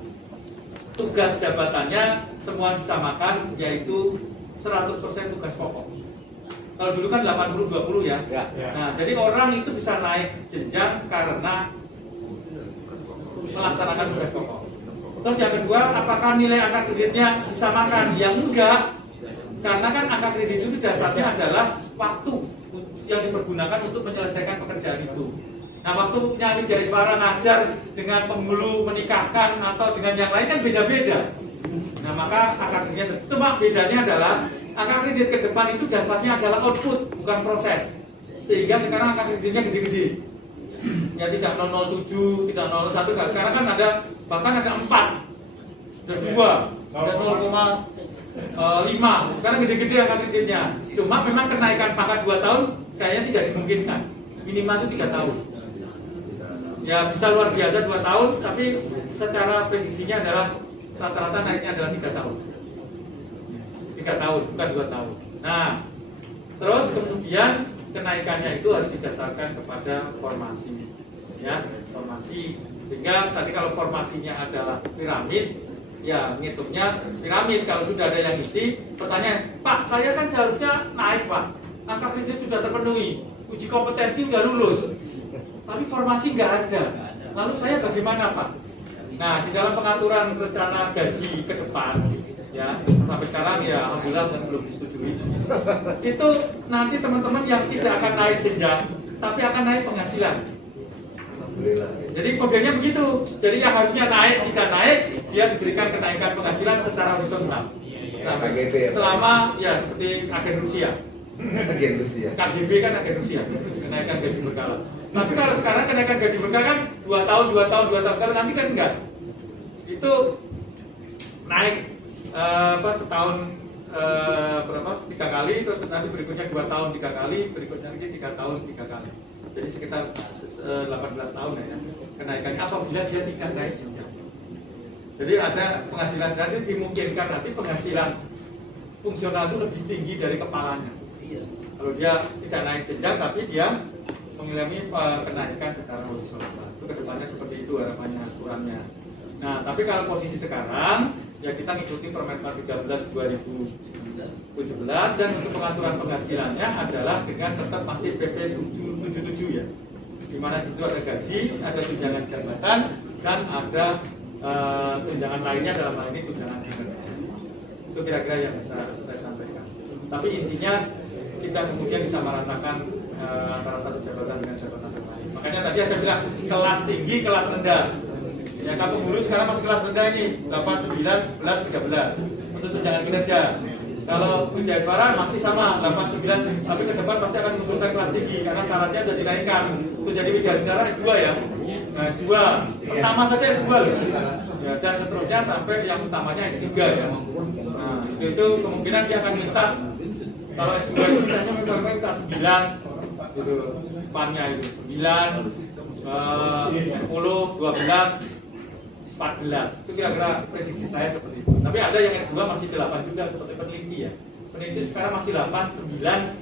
tugas jabatannya semua disamakan, yaitu 100% tugas pokok. Kalau dulu kan 80-20 ya. Nah, jadi orang itu bisa naik jenjang karena melaksanakan tugas pokok. Terus yang kedua, apakah nilai angka kreditnya disamakan? Yang enggak, karena kan angka kredit itu dasarnya adalah waktu yang dipergunakan untuk menyelesaikan pekerjaan itu. Nah, waktu nyari Widya Iswara ngajar dengan penghulu menikahkan atau dengan yang lain kan beda-beda. Nah, maka angka kreditnya, cuma bedanya adalah angka kredit ke depan itu dasarnya adalah output, bukan proses. Sehingga sekarang angka kreditnya gede-gede. Ya tidak 007, tidak 01, sekarang kan ada, bahkan ada 4, ada 2, ada 0,5. Sekarang gede-gede angka kreditnya. Cuma memang kenaikan pangkat 2 tahun kayaknya tidak dimungkinkan. Minimal itu 3 tahun. Ya bisa luar biasa 2 tahun, tapi secara prediksinya adalah rata-rata naiknya adalah 3 tahun. 3 tahun, bukan 2 tahun. Nah, terus kemudian kenaikannya itu harus didasarkan kepada formasi, ya, formasi. Sehingga tadi kalau formasinya adalah piramid, ya ngitungnya piramid. Kalau sudah ada yang isi, pertanyaan, Pak, saya kan seharusnya naik, Pak. Angka kredit sudah terpenuhi, uji kompetensi sudah lulus, tapi formasi nggak ada. Lalu saya bagaimana, Pak? Nah, di dalam pengaturan rencana gaji ke depan, ya sampai sekarang ya alhamdulillah belum disetujui. Itu nanti teman-teman yang tidak akan naik jenjang, tapi akan naik penghasilan. Jadi kodenya begitu. Jadi yang harusnya naik tidak naik, dia diberikan kenaikan penghasilan secara horizontal. Selama ya seperti agen Rusia. Agen Rusia. KGB kan agen Rusia, kenaikan gaji berkala. Tapi kalau sekarang kenaikan gaji berkala kan 2 tahun. Kalau nanti kan enggak. Itu naik setahun berapa 3 kali, terus nanti berikutnya 2 tahun 3 kali, berikutnya lagi 3 tahun 3 kali. Jadi sekitar 18 tahun ya kenaikannya apabila dia tidak naik jenjang. Jadi ada penghasilan, nanti dimungkinkan nanti penghasilan fungsional itu lebih tinggi dari kepalanya. Kalau dia tidak naik jenjang tapi dia mengalami kenaikan secara horizontal. Itu kedepannya seperti itu harapannya, aturannya. Nah, tapi kalau posisi sekarang ya kita ngikuti Permenpan 13 2017 dan untuk pengaturan penghasilannya adalah dengan tetap masih PP 777 ya. Di mana situ ada gaji, ada tunjangan jabatan dan ada tunjangan lainnya, dalam hal ini tunjangan kinerja. Itu kira-kira yang bisa saya sampaikan. Tapi intinya kita kemudian disamaratakan antara satu jabatan dengan jabatan lain. Makanya tadi saya bilang kelas tinggi, kelas rendah. Ya, kampung Hulu sekarang masih kelas rendah ini 8, 9, 11, 13 untuk tunjangan kinerja. Kalau Widya Iswara masih sama 8, 9, tapi ke depan pasti akan mengusulkan kelas tinggi karena syaratnya sudah dinaikkan. Untuk jadi Widya Iswara S2 ya. Nah, S2 pertama saja S2 loh. Ya, dan seterusnya sampai yang utamanya S3 ya. Nah, itu kemungkinan dia akan minta, kalau S2 itu misalnya minta 9 gitu. Depannya itu 9, 10, 12, 14. Itu kira-kira prediksi saya seperti itu. Tapi ada yang S2 masih 8 juga seperti peneliti ya. Peneliti sekarang masih 8, 9,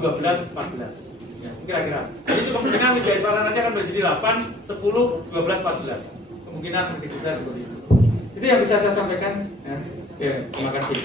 12, 14. Ya, kira-kira. Itu kemungkinan Widya Iswara nanti akan menjadi 8, 10, 12, 14. Kemungkinan prediksi saya seperti itu. Itu yang bisa saya sampaikan. Ya. Oke, terima kasih.